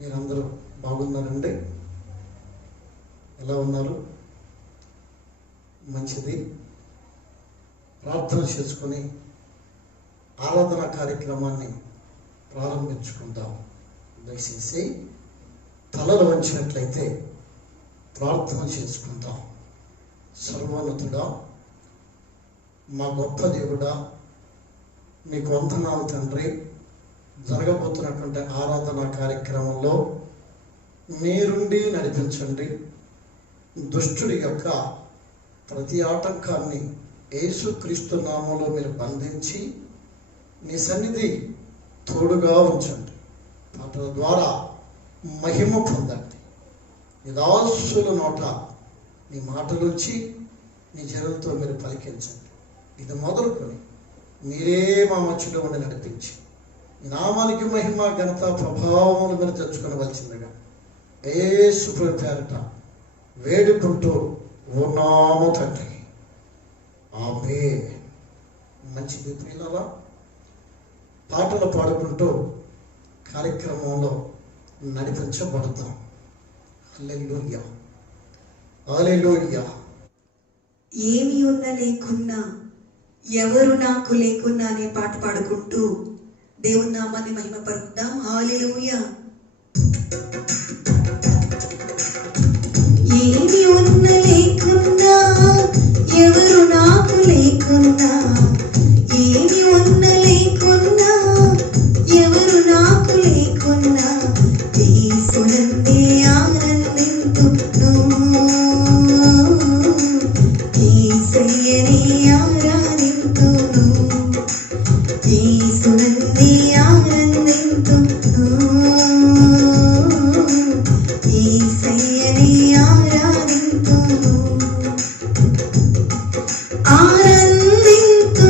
మీరందరూ బాగున్నారండి? ఎలా ఉన్నారు? మంచిది. ప్రార్థన చేసుకొని ఆరాధన కార్యక్రమాన్ని ప్రారంభించుకుందాం. దయచేసి తలలు వంచినట్లయితే ప్రార్థన చేసుకుందాం. సర్వోన్నతుడా, మా గొప్ప దేవుడా, మీకు వందనాలు తండ్రి. జరగబోతున్నటువంటి ఆరాధన కార్యక్రమంలో మీరుండి నడిపించండి. దుష్టుడి యొక్క ప్రతి ఆటంకాన్ని యేసుక్రీస్తు నామములో మీరు బంధించి నీ సన్నిధి తోడుగా ఉంచండి. పాటల ద్వారా మహిమ పొందండి. నీ దాసుల నోట నీ మాటలుంచి నీ జనులతో మీరు పలికించండి. ఇది మొదలుకొని మీరే మా మధ్యలో ఉండి నడిపించి ఈ నామానికి మహిమ, ఘనత, ప్రభావములు మీరు తెచ్చుకొనవలసిందిగా యేసు పేరిట వేడుకుంటూ ఉన్నాము తండ్రి. ఆమేన్. మంచిది ప్రియులారా, పాటలు పాడుకుంటూ కార్యక్రమంలో నడిపించబడతాం. హల్లెలూయా, హల్లెలూయా. ఏమి ఉన్నా లేకున్నా, ఎవరు నాకు లేకున్నా అనే పాట పాడుకుంటూ దేవుని నామాన్ని మహిమపరుద్దాం. హల్లెలూయా. ఏమి ఉన్నా లేకున్నా, ఎవరు నాకు లేకున్నా, ఏమి ఉన్నా లేకున్నా, ఎవరు నాకు లేకున్నా, యేసునందే ఆనందింతును, యేసయ్యనే ఆరాధింతును, యేసునందే ఆనందింతును, యేసయ్యనే ఆరాధింతును, ఆనందింతును,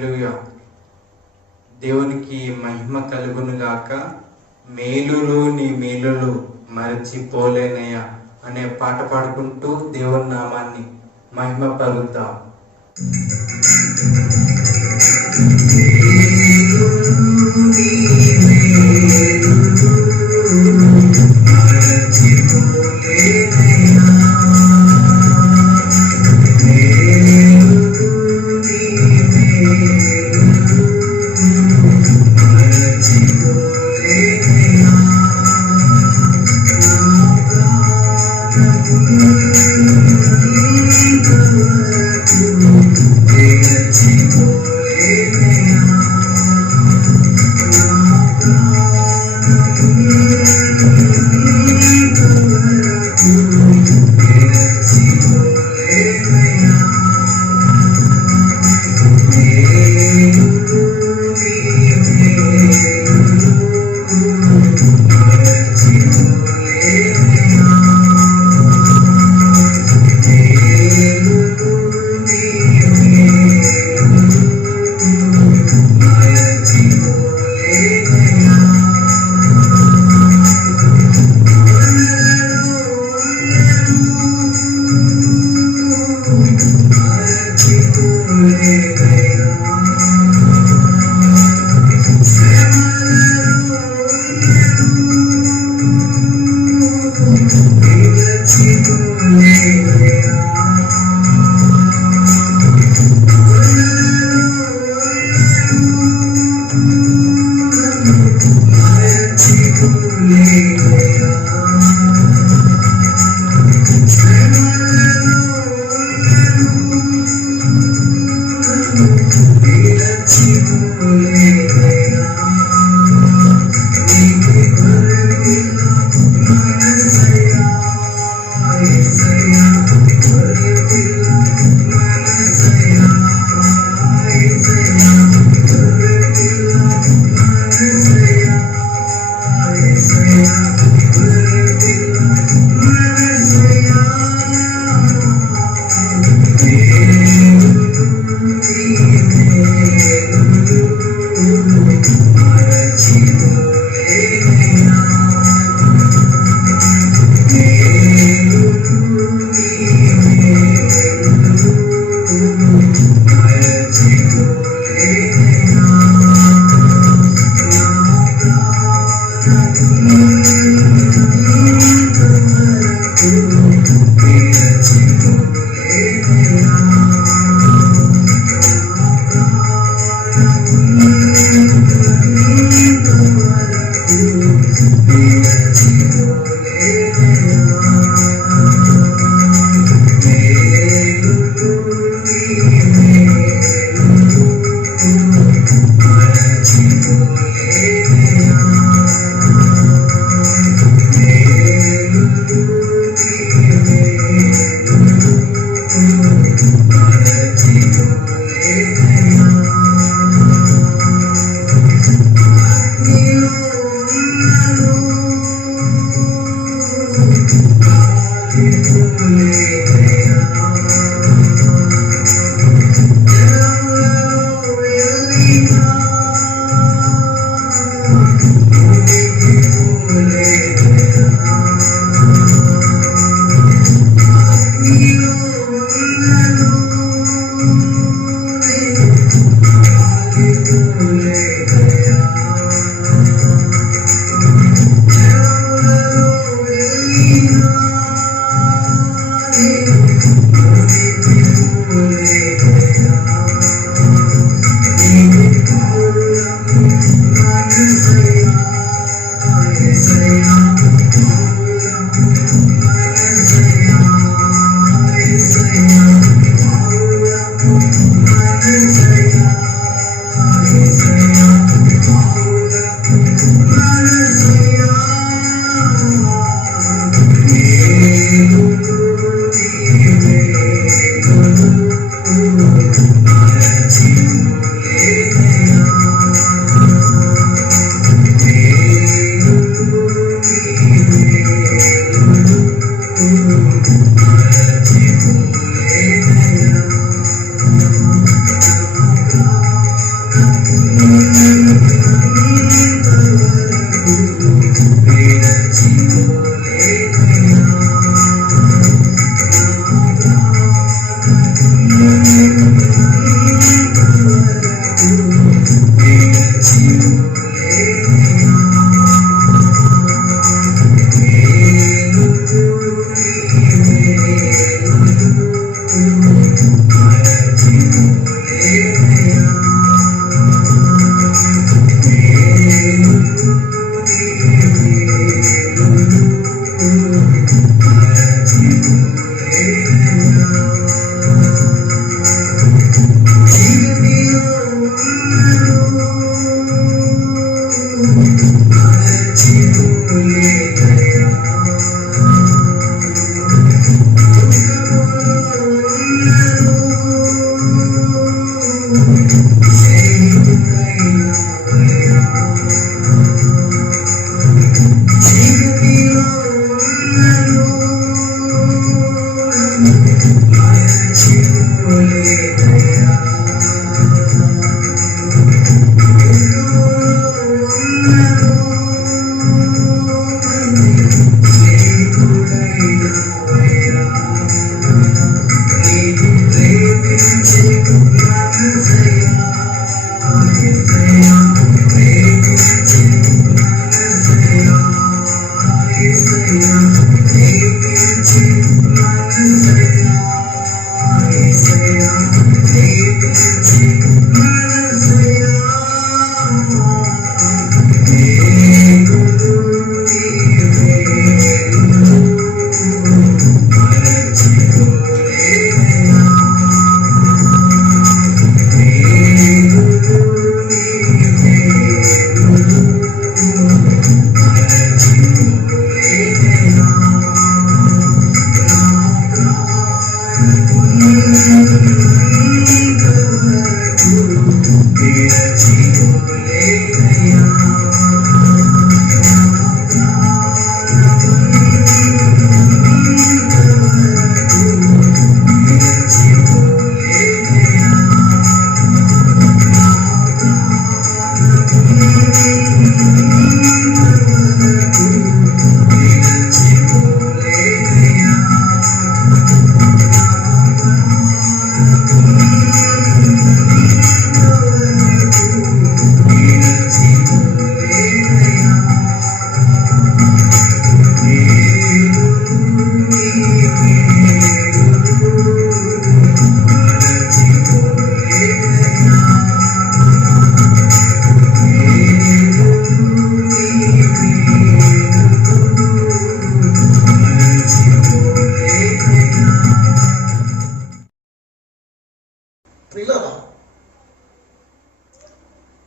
హల్లెలూయా. దేవునికి మహిమ కలుగును గాక. మేలులు నీ మేలులు మరచిపోలేనయ్యా అనే పాట పాడుకుంటూ దేవుని నామాన్ని మహిమ పలుకుతాం.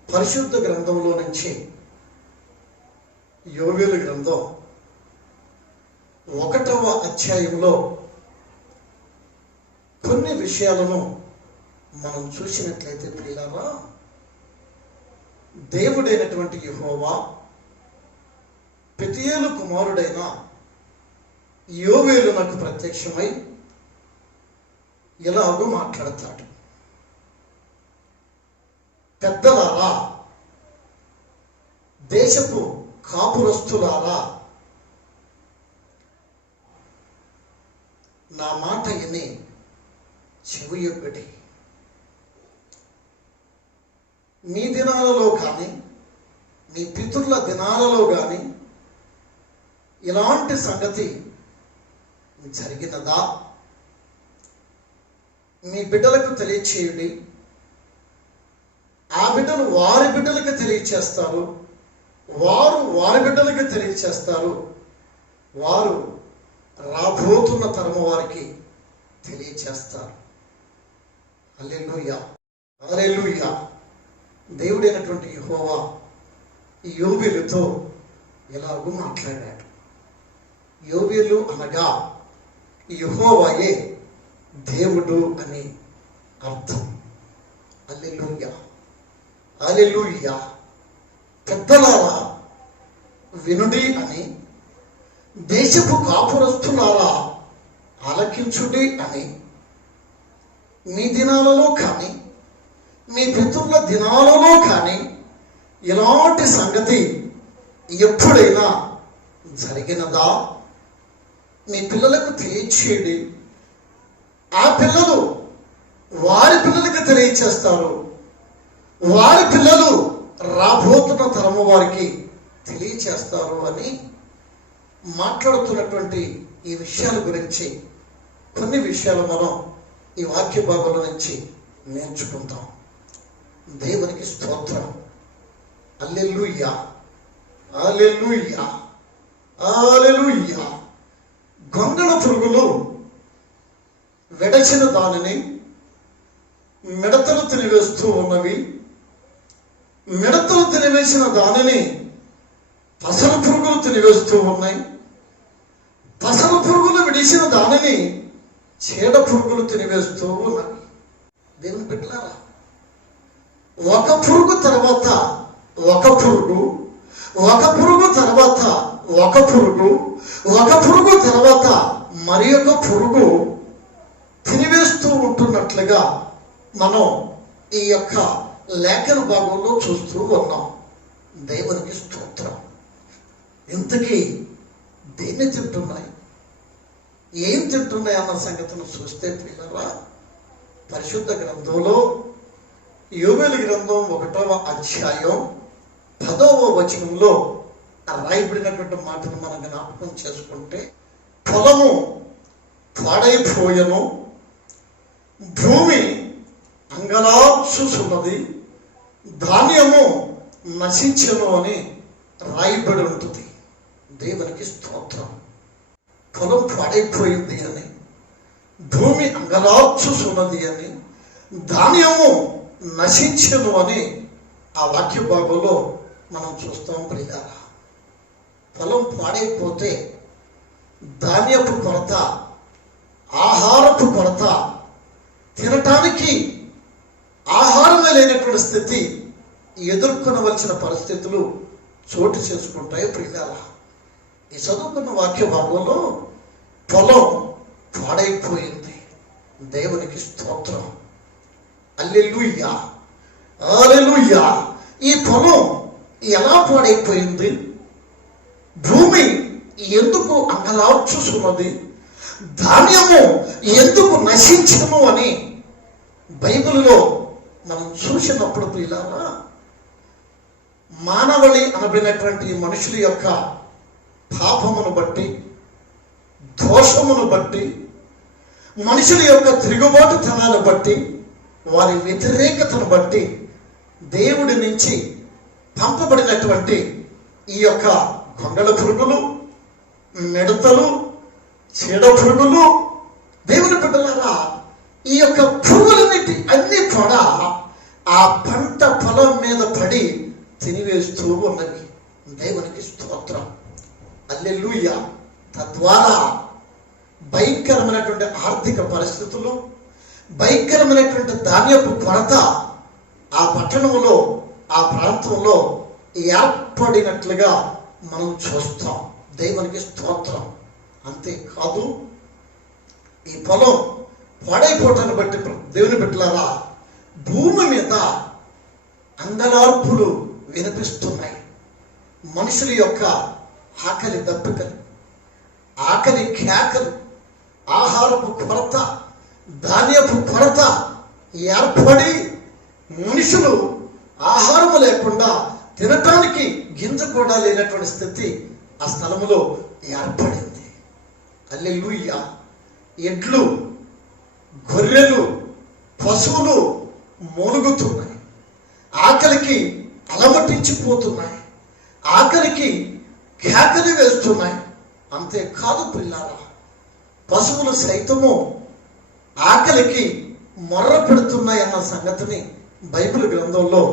పరిశుద్ధ గ్రంథంలో నుంచి యోవేలు గ్రంథం 1వ అధ్యాయంలో కొన్ని విషయాలను మనం చూసినట్లయితే ప్రియులారా, దేవుడైనటువంటి యెహోవా పెతుయేలు కుమారుడైన యోవేలునకు ప్రత్యక్షమై ఇలాగూ మాట్లాడతాడు. పెద్దలారా, దేశపు కాపురస్తులారా, నా మాట విని చెవియొక్కటి. మీ దినాలలో కానీ మీ పితరుల దినాలలో కానీ ఇలాంటి సంగతి జరిగినదా? మీ బిడ్డలకు తెలియచేయండి. ఆ బిడ్డలు వారి బిడ్డలకు తెలియచేస్తారు, వారు వారి బిడ్డలకు తెలియచేస్తారు, వారు రాబోతున్న తరము వారికి తెలియచేస్తారు. హల్లెలూయా, హల్లెలూయా. దేవుడైనటువంటి యెహోవా యోవేలుతో ఇలాగూ మాట్లాడాడు. యోవేలు అనగా యెహోవాయే దేవుడు అని అర్థం. హల్లెలూయా, హల్లెలూయా. పెద్దలారా వినుడి అని, దేశపు కాపురస్తులారా ఆలకించుడి అని, మీ దినాలలో కానీ మీ పితరుల దినాలలో కానీ ఇలాంటి సంగతి ఎప్పుడైనా జరిగినదా? మీ పిల్లలకు తెలియచేయండి. ఆ పిల్లలు వారి పిల్లలకు తెలియచేస్తారు, వారి పిల్లలు రాబోతున్న తరము వారికి తెలియచేస్తారు అని మాట్లాడుతున్నటువంటి ఈ విషయాల గురించి కొన్ని విషయాలు మనం ఈ వాక్య భాగంలో నుంచి నేర్చుకుందాం. దేవునికి స్తోత్రం. హల్లెలూయా, హల్లెలూయా, హల్లెలూయా. గొంగళ పురుగులు వెడచిన దానిని మిడతలు తినివేస్తూ ఉన్నవి, మిడతలు తినివేసిన దానిని పసల పురుగులు తినివేస్తూ ఉన్నాయి, పసల పురుగులు విడిచిన దానిని చీడ పురుగులు తినివేస్తూ ఉన్నవి. దేవుని బిడ్డలారా, ఒక పురుగు తర్వాత ఒక పురుగు, ఒక పురుగు తర్వాత ఒక పురుగు, ఒక పురుగు తర్వాత మరి ఒక పురుగు తినివేస్తూ ఉంటున్నట్లుగా మనం ఈ యొక్క లేఖన భాగంలో చూస్తూ ఉన్నాం. దేవునికి స్తోత్రం. ఇంతకీ దేన్ని తింటున్నాయి, ఏం తింటున్నాయి అన్న సంగతిని చూస్తే పిల్లరా, పరిశుద్ధ గ్రంథంలో యోవేలు గ్రంథం 1వ అధ్యాయం 10వ వచనంలో రాయబడినటువంటి మాటను మనం జ్ఞాపకం చేసుకుంటే, పొలము పాడైపోయెను, భూమి అంగలార్చుచున్నది, ధాన్యము నశించెను అని రాయబడి ఉంటుంది. దేవునికి స్తోత్రం. పొలం పాడైపోయింది అని, భూమి అంగలార్చుచున్నది అని, ధాన్యము నశించెను అని ఆ వాక్య భాగంలో మనం చూస్తాం. ప్రియారా, పొలం పాడైపోతే ధాన్యపు కొరత, ఆహారపు కొరత, తినటానికి ఆహారమే లేనటువంటి స్థితి ఎదుర్కొనవలసిన పరిస్థితులు చోటు చేసుకుంటాయి. ప్రియారా, ఈ చదువుకున్న వాక్య భాగంలో పొలం పాడైపోయింది. దేవునికి స్తోత్రం. హల్లెలూయా, హల్లెలూయా. ఈ పొలం ఎలా పాడైపోయింది, భూమి ఎందుకు అంగలార్చుచున్నది, ధాన్యము ఎందుకు నశించను అని బైబిల్లో మనం చూసినప్పుడు ప్రియులారా, మానవళి అనబడినటువంటి మనుషుల యొక్క పాపమును బట్టి, దోషమును బట్టి, మనుషుల యొక్క తిరుగుబాటుతనాన్ని బట్టి, వారి వ్యతిరేకతను బట్టి దేవుడి నుంచి పంపబడినటువంటి ఈ యొక్క గొంగళ పురుగులు, మిడతలు, చీడ పురుగులు, దేవుని బిడ్డలారా, ఈ యొక్క పురుగులన్నిటి అన్ని కూడా ఆ పంట పొలం మీద పడి భరిస్తూ ఉన్నవి. దేవునికి స్తోత్రం. హల్లెలూయా. తద్వారా భయంకరమైనటువంటి ఆర్థిక పరిస్థితులు, భయంకరమైనటువంటి ధాన్యపు కొరత ఆ పట్టణంలో, ఆ ప్రాంతంలో ఏర్పడినట్లుగా మనం చూస్తాం. దేవునికి స్తోత్రం. అంతేకాదు, ఈ పొలం పాడైపోవటాన్ని బట్టి దేవుని బిడ్డలారా భూమి మీద అంగలార్పులు వినిపిస్తున్నాయి. మనుషుల యొక్క ఆకలి దప్పికలు, ఆకలి కేకలు, ఆహారపు కొరత, ధాన్యపు కొరత ఏర్పడి మనుషులు ఆహారము లేకుండా తినటానికి గింజ కూడా లేనటువంటి స్థితి ఆ స్థలములో ఏర్పడింది. హల్లెలూయా. ఎడ్లు, గొర్రెలు, పశువులు మూలుగుతున్నాయి, ఆకలికి అలమటించిపోతున్నాయి, ఆకలికి కేకలు వేస్తున్నాయి. అంతేకాదు పిల్లారా, పశువులు సైతము ఆకలికి మొర్ర పెడుతున్నాయన్న సంగతిని బైబిల్ గ్రంథంలో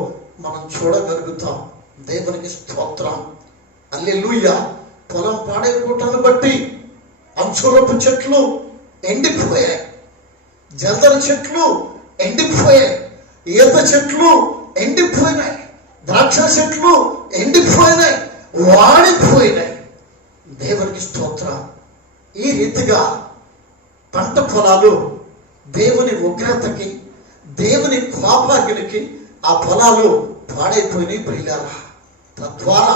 మనం చూడగలుగుతాం. దేవునికి స్తోత్రం. హల్లెలూయా. పొలం పాడైపోవటాన్ని బట్టి అంచురపు చెట్లు ఎండిపోయాయి, జల్దర చెట్లు ఎండిపోయాయి, ఈత చెట్లు ఎండిపోయినాయి, ద్రాక్ష చెట్లు ఎండిపోయినాయి, వాడిపోయినాయి. దేవునికి స్తోత్రం. ఈ రీతిగా పంట పొలాలు దేవుని ఉగ్రతకి, దేవుని కోపాగ్నికి ఆ పొలాలు పాడైపోయినాయి ప్రియులారా. తద్వారా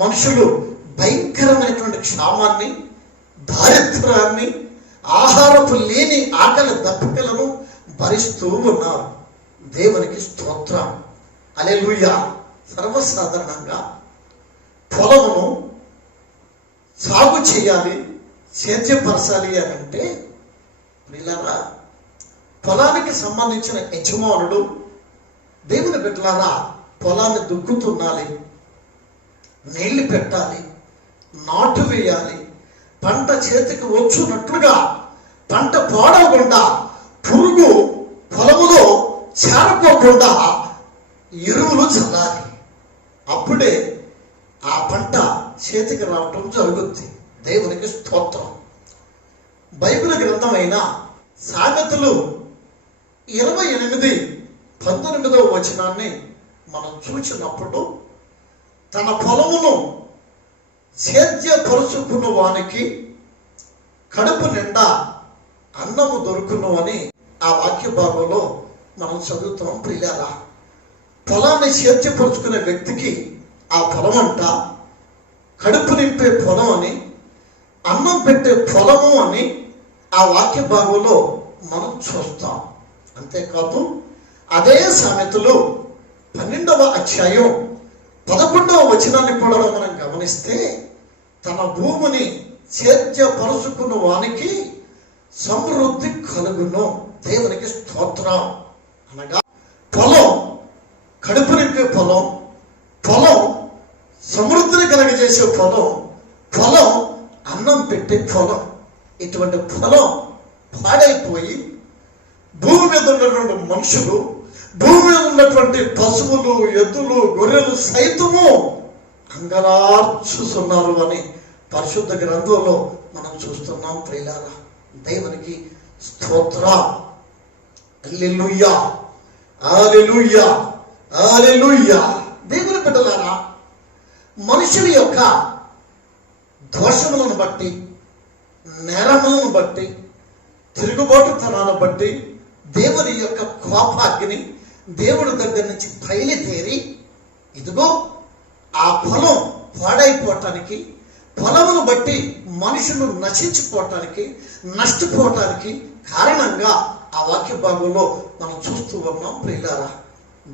మనుషులు భయంకరమైనటువంటి క్షామాన్ని, దారిద్ర్యాన్ని, ఆహారపు లేని ఆకలి దప్పికలను భరిస్తూ ఉన్నారు. దేవునికి స్తోత్రం. హల్లెలూయా. సర్వసాధారణంగా పొలమును సాగు చేయాలి, సేద్యపరచాలి అని అంటే ప్రియులారా, పొలానికి సంబంధించిన యజమానుడు దేవుని బిడ్డలారా పొలాన్ని దుక్కుతున్నాలి, నీళ్లు పెట్టాలి, నాటు వేయాలి, పంట చేతికి వచ్చున్నట్లుగా పంట పాడకుండా, పురుగు పొలములో చేరకోకుండా ఎరువులు చల్లాలి. అప్పుడే ఆ పంట చేతికి రావటం జరుగుద్ది. దేవునికి స్తోత్రం. బైబిల్ గ్రంథమైన సామెతలు 28:19 వచనాన్ని మనం చూసినప్పుడు, తన పొలమును సేద్యపరుచుకున్న వానికి కడుపు నిండా అన్నము దొరుకును అని ఆ వాక్య భాగంలో మనం చదువుతాం ప్రియులారా. పొలాన్ని సేద్యపరుచుకునే వ్యక్తికి ఆ పొలం అంట కడుపు నింపే పొలం అని, అన్నం పెట్టే పొలము అని ఆ వాక్య భాగంలో మనం చూస్తాం. అంతేకాదు, అదే సామెతలు 12వ అధ్యాయం 11వ వచనాన్ని కూడా మనం గమనిస్తే, తన భూమిని సేద్యపరుచుకున్న వానికి సమృద్ధి కలుగును. దేవునికి స్తోత్రం. అనగా పొలం కడుపు నింపే పొలం, పొలం సమృద్ధిని కలగజేసే పొలం, పొలం అన్నం పెట్టే పొలం. ఇటువంటి పొలం పాడైపోయి భూమి మీద ఉన్నటువంటి మనుషులు, భూమి మీద ఉన్నటువంటి పశువులు, ఎద్దులు, గొర్రెలు సైతము అంగలార్చుతున్నారు అని పరిశుద్ధ గ్రంథంలో మనం చూస్తున్నాం ప్రియులారా. దేవునికి స్తోత్రం. హల్లెలూయా. హల్లెలూయా. హల్లెలూయా. దేవుని బిడ్డలారా, మనుషుల యొక్క దోషములను బట్టి, నేరములను బట్టి, తిరుగుబాటుతనాన్ని బట్టి దేవుని యొక్క కోపాగ్ని దేవుడి దగ్గర నుంచి బయలుదేరి ఇదిగో ఆ పొలం పాడైపోవటానికి, పొలమును బట్టి మనుషులు నశించిపోవటానికి, నష్టపోవటానికి కారణంగా ఆ వాక్య భాగంలో మనం చూస్తూ ఉన్నాం ప్రియులారా.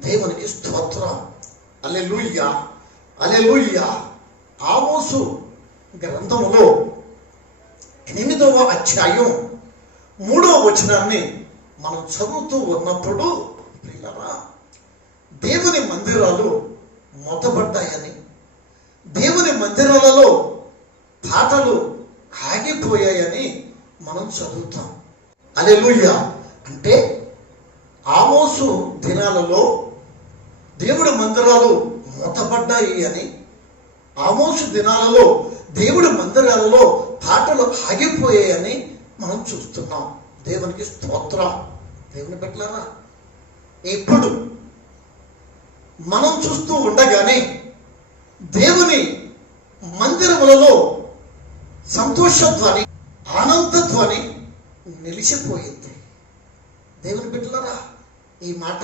దేవునికి స్తోత్రం. హల్లెలూయా. హల్లెలూయా. ఆమోసు గ్రంథములో 8వ అధ్యాయం 3వ వచనాన్ని మనం చదువుతూ ఉన్నప్పుడు ప్రియులారా, దేవుని మందిరాలు మూతబడ్డాయని, దేవుని మందిరాలలో పాటలు ఆగిపోయాయని మనం చదువుతాం. హల్లెలూయా. అంటే ఆమోసు దినాలలో దేవుడి మందిరాలు మూతపడ్డాయి అని, ఆమోసు దినాలలో దేవుడి మందిరాలలో పాటలు ఆగిపోయాయని మనం చూస్తున్నాం. దేవునికి స్తోత్రం. దేవుని పెట్టారా, ఇప్పుడు మనం చూస్తూ ఉండగానే దేవుని మందిరములలో సంతోషధ్వని, ఆనందధ్వని నిలిచిపోయింది. దేవుని బిడ్డలారా, ఈ మాట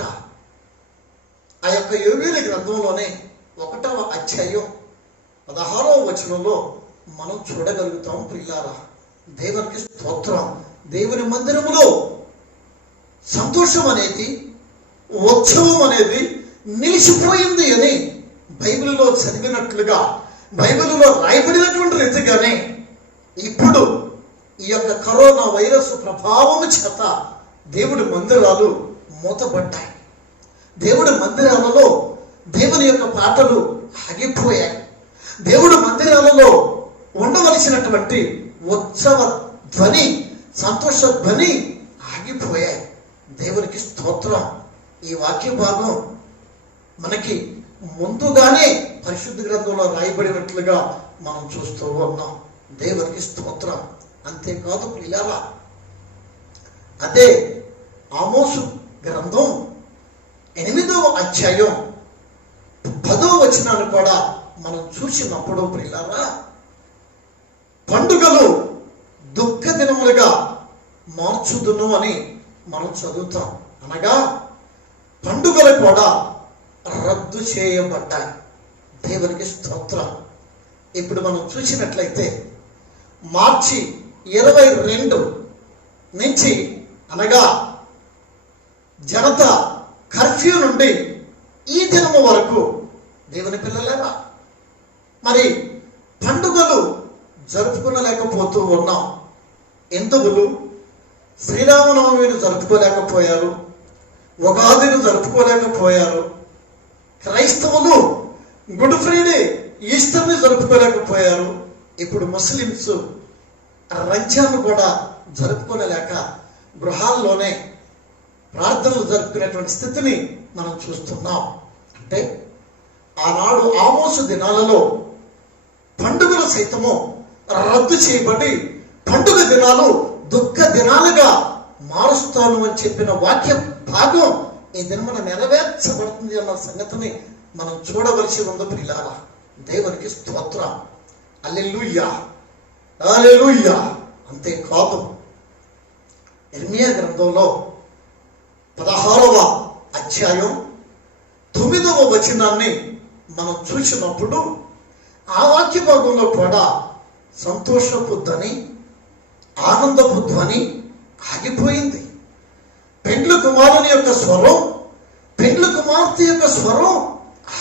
ఆ యొక్క యోవేలు గ్రంథంలోనే 1వ అధ్యాయం 16వ వచనంలో మనం చూడగలుగుతాం. ప్రియులారా, దేవునికి స్తోత్రం. దేవుని మందిరములో సంతోషం అనేది, ఉత్సవం అనేది నిలిచిపోయింది అని బైబిల్లో చదివినట్లుగా, బైబిల్లో రాయబడినటువంటి రీతిగానే ఇప్పుడు ఈ యొక్క కరోనా వైరస్ ప్రభావం చేత దేవుడి మందిరాలు మూతపడ్డాయి. దేవుడి మందిరాలలో దేవుని యొక్క పాటలు ఆగిపోయాయి. దేవుడి మందిరాలలో ఉండవలసినటువంటి ఉత్సవ ధ్వని, సంతోష ధ్వని ఆగిపోయాయి. దేవునికి స్తోత్రం. ఈ వాక్య భాగం మనకి ముందుగానే పరిశుద్ధ గ్రంథంలో రాయబడినట్లుగా మనం చూస్తూ ఉన్నాం. దేవునికి స్తోత్రం. అంతేకాదు ప్రియులారా, అదే ఆమోసు గ్రంథం 8వ అధ్యాయం 10వ వచనాన్ని కూడా మనం చూసినప్పుడు ప్రియులారా, పండుగలు దుఃఖ దినములుగా మార్చుదును అని మనం చదువుతాం. అనగా పండుగలు కూడా రద్దు చేయబడ్డాయి. దేవునికి స్తోత్రం. ఇప్పుడు మనం చూసినట్లయితే మార్చి 22 నుంచి, అనగా జనతా కర్ఫ్యూ నుండి ఈ దినము వరకు దేవుని పిల్లలేరా మరి పండుగలు జరుపుకోలేకపోతూ ఉన్నాం. హిందువులు శ్రీరామనవమిని జరుపుకోలేకపోయారు, ఉగాదిని జరుపుకోలేకపోయారు. క్రైస్తవులు గుడ్ ఫ్రైడే, ఈస్టర్ని జరుపుకోలేకపోయారు. ఇప్పుడు ముస్లిమ్స్ రంజాన్ కూడా జరుపుకోలేక గృహాల్లోనే ప్రార్థనలు జరుపుకునేటువంటి స్థితిని మనం చూస్తున్నాం. అంటే ఆనాడు ఆమోసు దినాలలో పండుగలు సైతము రద్దు చేయబడి పండుగ దినాలు దుఃఖ దినాలుగా మారుస్తాను అని చెప్పిన వాక్య భాగం ఈ దినమున నెరవేర్చబడుతుంది అన్న సంగతిని మనం చూడవలసి ఉంది ప్రియులారా. దేవునికి స్తోత్రం. హల్లెలూయా, హల్లెలూయా. అంతేకాదు ఇర్మియా గ్రంథంలో 16వ అధ్యాయం 9వ వచనాన్ని మనం చూసినప్పుడు ఆ వాక్య భాగంలో కూడా సంతోషపు ధ్వని, ఆనందపు ధ్వని ఆగిపోయింది. పెండ్లి కుమారుని యొక్క స్వరం, పెండ్లి కుమార్తె యొక్క స్వరం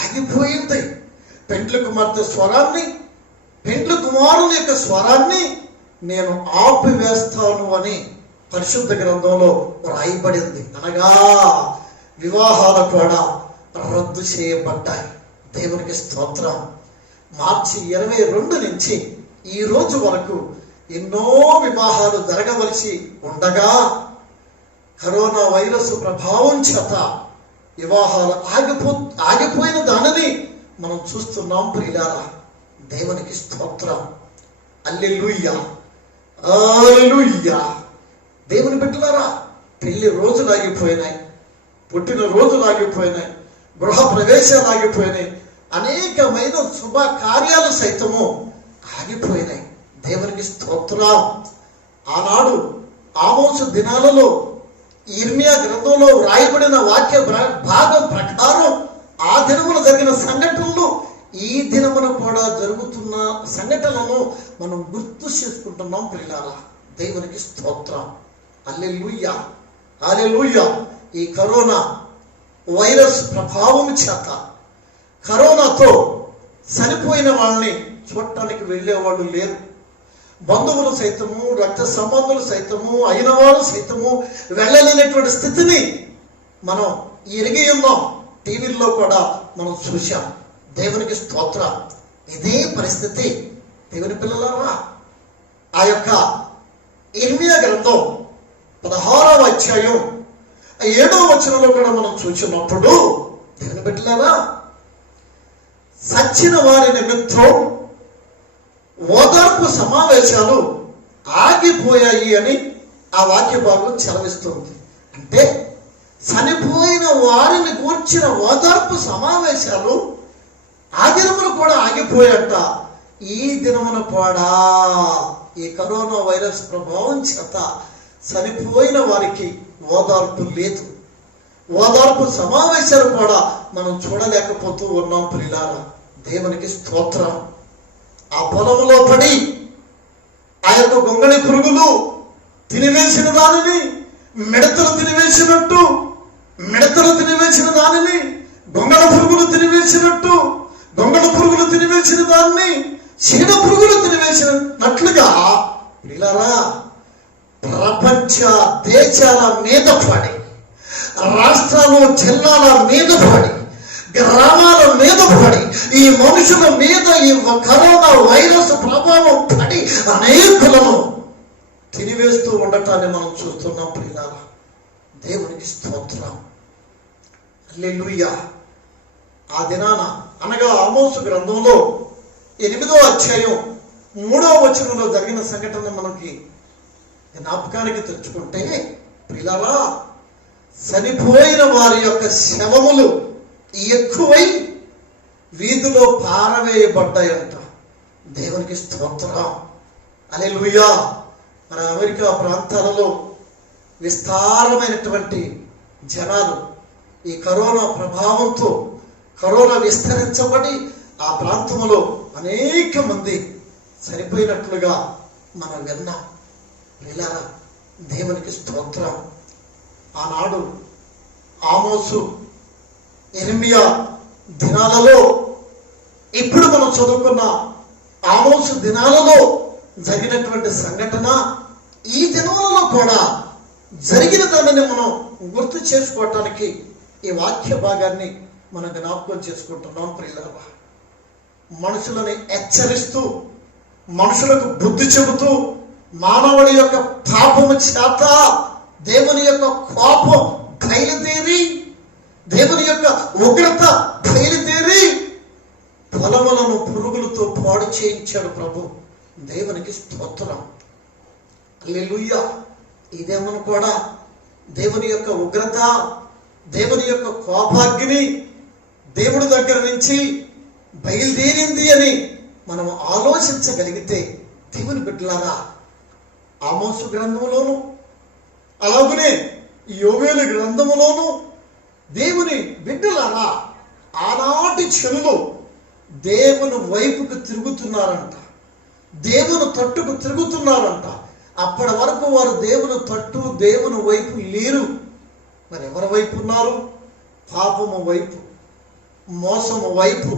ఆగిపోయింది. పెండ్లి కుమార్తె స్వరాన్ని, పెండ్లి కుమారుని యొక్క స్వరాన్ని నేను ఆపివేస్తాను అని పరిశుద్ధ గ్రంథంలో రాయబడింది. అనగా వివాహాలు కూడా రద్దు చేయబడ్డాయి. దేవునికి స్తోత్రం. మార్చి 22 నుంచి ఈ రోజు వరకు ఎన్నో వివాహాలు జరగవలసి ఉండగా కరోనా వైరస్ ప్రభావం చేత వివాహాలు ఆగిపోయిన దానిని మనం చూస్తున్నాం ప్రియులారా. దేవునికి స్తోత్రం. హల్లెలూయా, హల్లెలూయా. దేవుని బిడ్డలారా, పెళ్లి రోజులు ఆగిపోయినాయి, పుట్టిన రోజులు ఆగిపోయినాయి, గృహ ప్రవేశాలు ఆగిపోయినాయి, అనేకమైన శుభ కార్యాలు సైతము ఆగిపోయినాయి. దేవునికి స్తోత్రం. ఆనాడు ఆమోసు దినాలలో ఇర్మియా గ్రంథంలో రాయబడిన వాక్య భాగం ప్రకారం ఆ దినమున జరిగిన సంఘటనలు ఈ దినమున కూడా జరుగుతున్న సంఘటనలను మనం గుర్తు చేసుకుంటున్నాం ప్రియులారా. దేవునికి స్తోత్రం. హల్లెలూయా, హల్లెలూయా. ఈ కరోనా వైరస్ ప్రభావం చేత కరోనాతో చనిపోయిన వాళ్ళని చూడటానికి వెళ్ళేవాళ్ళు లేరు. బంధువులు సైతము, రక్త సంబంధులు సైతము, అయిన వారు సైతము వెళ్ళలేనటువంటి స్థితిని మనం ఎరిగి ఉన్నాం. టీవీల్లో కూడా మనం చూశాం. దేవునికి స్తోత్రం. ఇదే పరిస్థితి దేవుని పిల్లలారా. ఆ యొక్క ఇర్మియా గ్రంథం 16వ అధ్యాయం 7వ వచనంలో కూడా మనం చూసినప్పుడు దేవుని బిడ్డలారా, సచ్చిన వారి నిమిత్తం ఓదార్పు సమావేశాలు ఆగిపోయాయి అని ఆ వాక్య భాగం చెలవిస్తుంది. అంటే చనిపోయిన వారిని గూర్చిన ఓదార్పు సమావేశాలు ఆ దినమును కూడా ఆగిపోయాట. ఈ దినమున కూడా ఈ కరోనా వైరస్ ప్రభావం చేత చనిపోయిన వారికి ఓదార్పు లేదు. ఓదార్పు సమావేశాలు కూడా మనం చూడలేకపోతూ ఉన్నాం ప్రియులారా. దేవునికి స్తోత్రం. ఆ పొలంలో పడి ఆ యొక్క గొంగళి పురుగులు తినివేసిన దానిని మిడతలు తినివేసినట్టు, మిడతలు తినివేసిన దానిని గొంగళ పురుగులు తినివేసినట్టు, గొంగళ పురుగులు తినివేసిన దాన్ని చీడ పురుగులు తినివేసినట్లుగా ప్రియులారా ప్రపంచ దేశాల మీద పడి, రాష్ట్రాలు జిల్లాల మీద పడి, గ్రామాల మీద పడి, ఈ మనుషుల మీద ఈ కరోనా వైరస్ ప్రభావం పడి అనేకులను తినివేస్తూ ఉండటాన్ని మనం చూస్తున్నాం ప్రియులారా. దేవునికి స్తోత్రం. హల్లెలూయా. ఆ దినాన అనగా ఆమోసు గ్రంథంలో 8వ అధ్యాయం 3వ వచనంలో జరిగిన సంఘటన మనకి జ్ఞాపకానికి తెచ్చుకుంటే ప్రియులారా, చనిపోయిన వారి యొక్క శవములు ఎక్కువై వీధిలో పారవేయబడ్డాయంట. దేవునికి స్తోత్రం. హల్లెలూయా. మన అమెరికా ప్రాంతాలలో విస్తారమైనటువంటి జనాలు ఈ కరోనా ప్రభావంతో కరోనా విస్తరించబడి ఆ ప్రాంతంలో అనేక మంది చనిపోయినట్లుగా మనం విన్నాం. ప్రియులారా, దేవునికి స్తోత్రం. ఆనాడు ఆమోసు యెరెమీయా దినాలలో, ఇప్పుడు మనం చదువుకున్న ఆమోసు దినాలలో జరిగినటువంటి సంఘటన ఈ దినాలలో కూడా జరిగిన దానిని మనం గుర్తు చేసుకోవటానికి ఈ వాక్య భాగాన్ని మనం జ్ఞాపకం చేసుకుంటున్నాం ప్రియులారా. మనుషులని హెచ్చరిస్తూ, మనుషులకు బుద్ధి చెబుతూ, మానవుడి యొక్క పాపము చేత దేవుని యొక్క కోపం బయలుదేరి, దేవుని యొక్క ఉగ్రత బయలుదేరి పొలములను పురుగులతో పాడు చేయించాడు ప్రభు. దేవునికి స్తోత్రం. హల్లెలూయా. ఇదేమను కూడా దేవుని యొక్క ఉగ్రత, దేవుని యొక్క కోపాగ్ని దేవుడి దగ్గర నుంచి బయలుదేరింది అని మనం ఆలోచించగలిగితే దేవుని బిడ్డలారా, ఆమోసు గ్రంథములోను అలాగనే యోవేలు గ్రంథములోను దేవుని బిడ్డలారా ఆనాటి జనులు దేవుని వైపుకు తిరుగుతున్నారంట, దేవుని తట్టుకు తిరుగుతున్నారంట. అప్పటి వరకు వారు దేవుని తట్టు, దేవుని వైపు లేరు. మరి ఎవరి వైపు ఉన్నారు? పాపము వైపు, మోసము వైపు,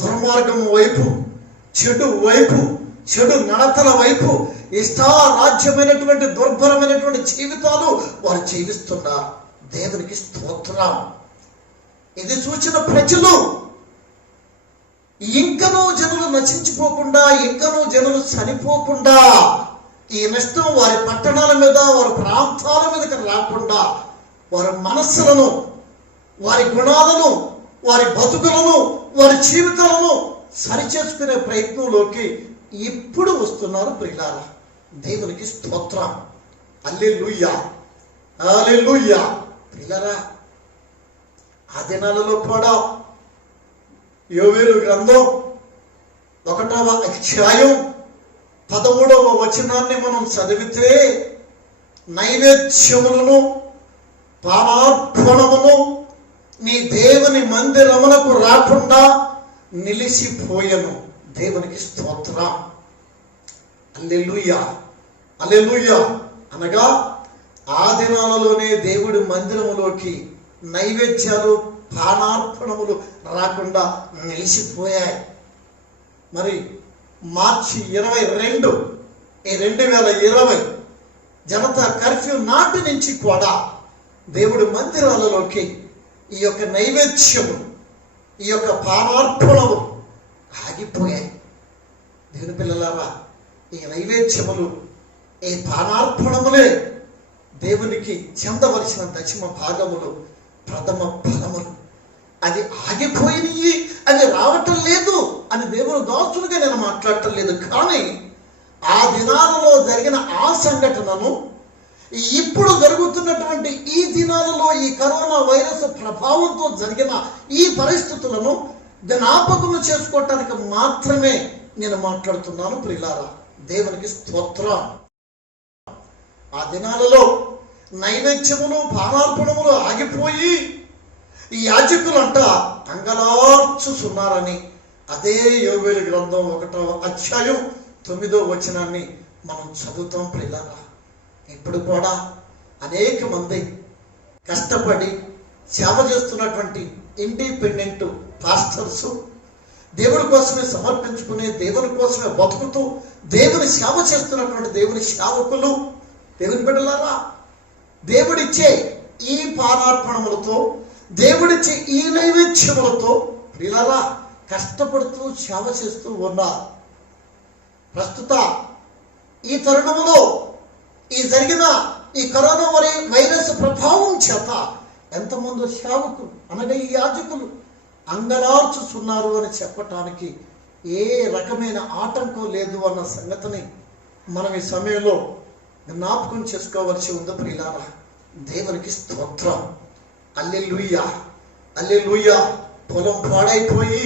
దుర్మార్గము వైపు, చెడు వైపు, చెడు నడతల వైపు, ఇష్టారాజ్యమైనటువంటి దుర్భరమైనటువంటి జీవితాలు వారు జీవిస్తున్నారు. దేవునికి స్తోత్రం. ఇది చూసిన ప్రజలు ఇంకనూ జనులు నశించిపోకుండా, ఇంకనూ జనులు చనిపోకుండా, ఈ నష్టం వారి పట్టణాల మీద, వారి ప్రాంతాల మీదకి రాకుండా వారి మనస్సులను, వారి గుణాలను, వారి బతుకులను, వారి జీవితాలను సరిచేసుకునే ప్రయత్నంలోకి ఇప్పుడు వస్తున్నారు ప్రియులారా. దేవునికి స్తోత్రం. హల్లెలూయా, హల్లెలూయా. ప్రియులారా, ఆ దినాలలో కూడా యోవేలు గ్రంథం 1వ అధ్యాయం 13వ వచనాన్ని మనం చదివితే, నైవేద్యములను పానార్పణమును నీ దేవుని మందిరమునకు రాకుండా నిలిచిపోయెను. దేవునికి స్తోత్రం. హల్లెలూయా, హల్లెలూయా. అనగా ఆ దినాలలోనే దేవుడి మందిరములోకి నైవేద్యాలు, పానార్పణములు రాకుండా నిలిచిపోయాయి. మరి మార్చి 22, 2020 జనతా కర్ఫ్యూ నాటి నుంచి కూడా దేవుడి మందిరాలలోకి ఈ యొక్క నైవేద్యము, ఈ యొక్క పానార్పణలు ఆగిపోయాయి. దేవుని పిల్లలారా, ఈ నైవేద్యములు, ఈ పానార్పణములే దేవునికి చెందవలసిన దశమ భాగములు, ప్రథమ ఫలములు. అది ఆగిపోయినాయి, అది రావటం లేదు అని దేవుని దాసులుగా నేను మాట్లాడటం లేదు. కానీ ఆ దినాలలో జరిగిన ఆ సంఘటనను ఇప్పుడు జరుగుతున్నటువంటి ఈ దినాలలో ఈ కరోనా వైరస్ ప్రభావంతో జరిగిన ఈ పరిస్థితులను జ్ఞాపకం చేసుకోవటానికి మాత్రమే నేను మాట్లాడుతున్నాను. ప్రియులారా, దేవునికి స్తోత్రం. ఆ దినాలలో నైవేద్యములు పానార్పణములు ఆగిపోయి ఈ యాజకులంట అంగలార్చుచున్నారని అదే యోవేలు గ్రంథం 1వ అధ్యాయం 9వ వచనాన్ని మనం చదువుతాం. ప్రియులారా, ఇప్పుడు కూడా అనేక మంది కష్టపడి సేవ చేస్తున్నటువంటి ఇండిపెండెంట్ పాస్టర్స్, దేవుని కోసమే సమర్పించుకుని దేవుని కోసమే బతుకుతూ దేవుని సేవ చేస్తున్నటువంటి దేవుని సేవకులు, దేవుని బిడ్డలారా, దేవుడిచ్చే ఈ పానార్పణములతో, దేవుడిచ్చే ఈ నైవేద్యములతో ప్రియులారా కష్టపడుతూ సేవ చేస్తూ ఉన్నారు. ప్రస్తుత ఈ తరుణములో ఈ జరిగిన ఈ కరోనా వైరస్ ప్రభావం చేత ఎంతమంది సేవకులు అనగా ఈ యాజకులు అంగలార్చుచున్నారు అని చెప్పటానికి ఏ రకమైన ఆటంకం లేదు అన్న సంగతిని మనం ఈ సమయంలో జ్ఞాపకం చేసుకోవలసి ఉంది. ప్రియులారా, దేవునికి స్తోత్రం. హల్లెలూయా, హల్లెలూయా. పొలం పాడైపోయి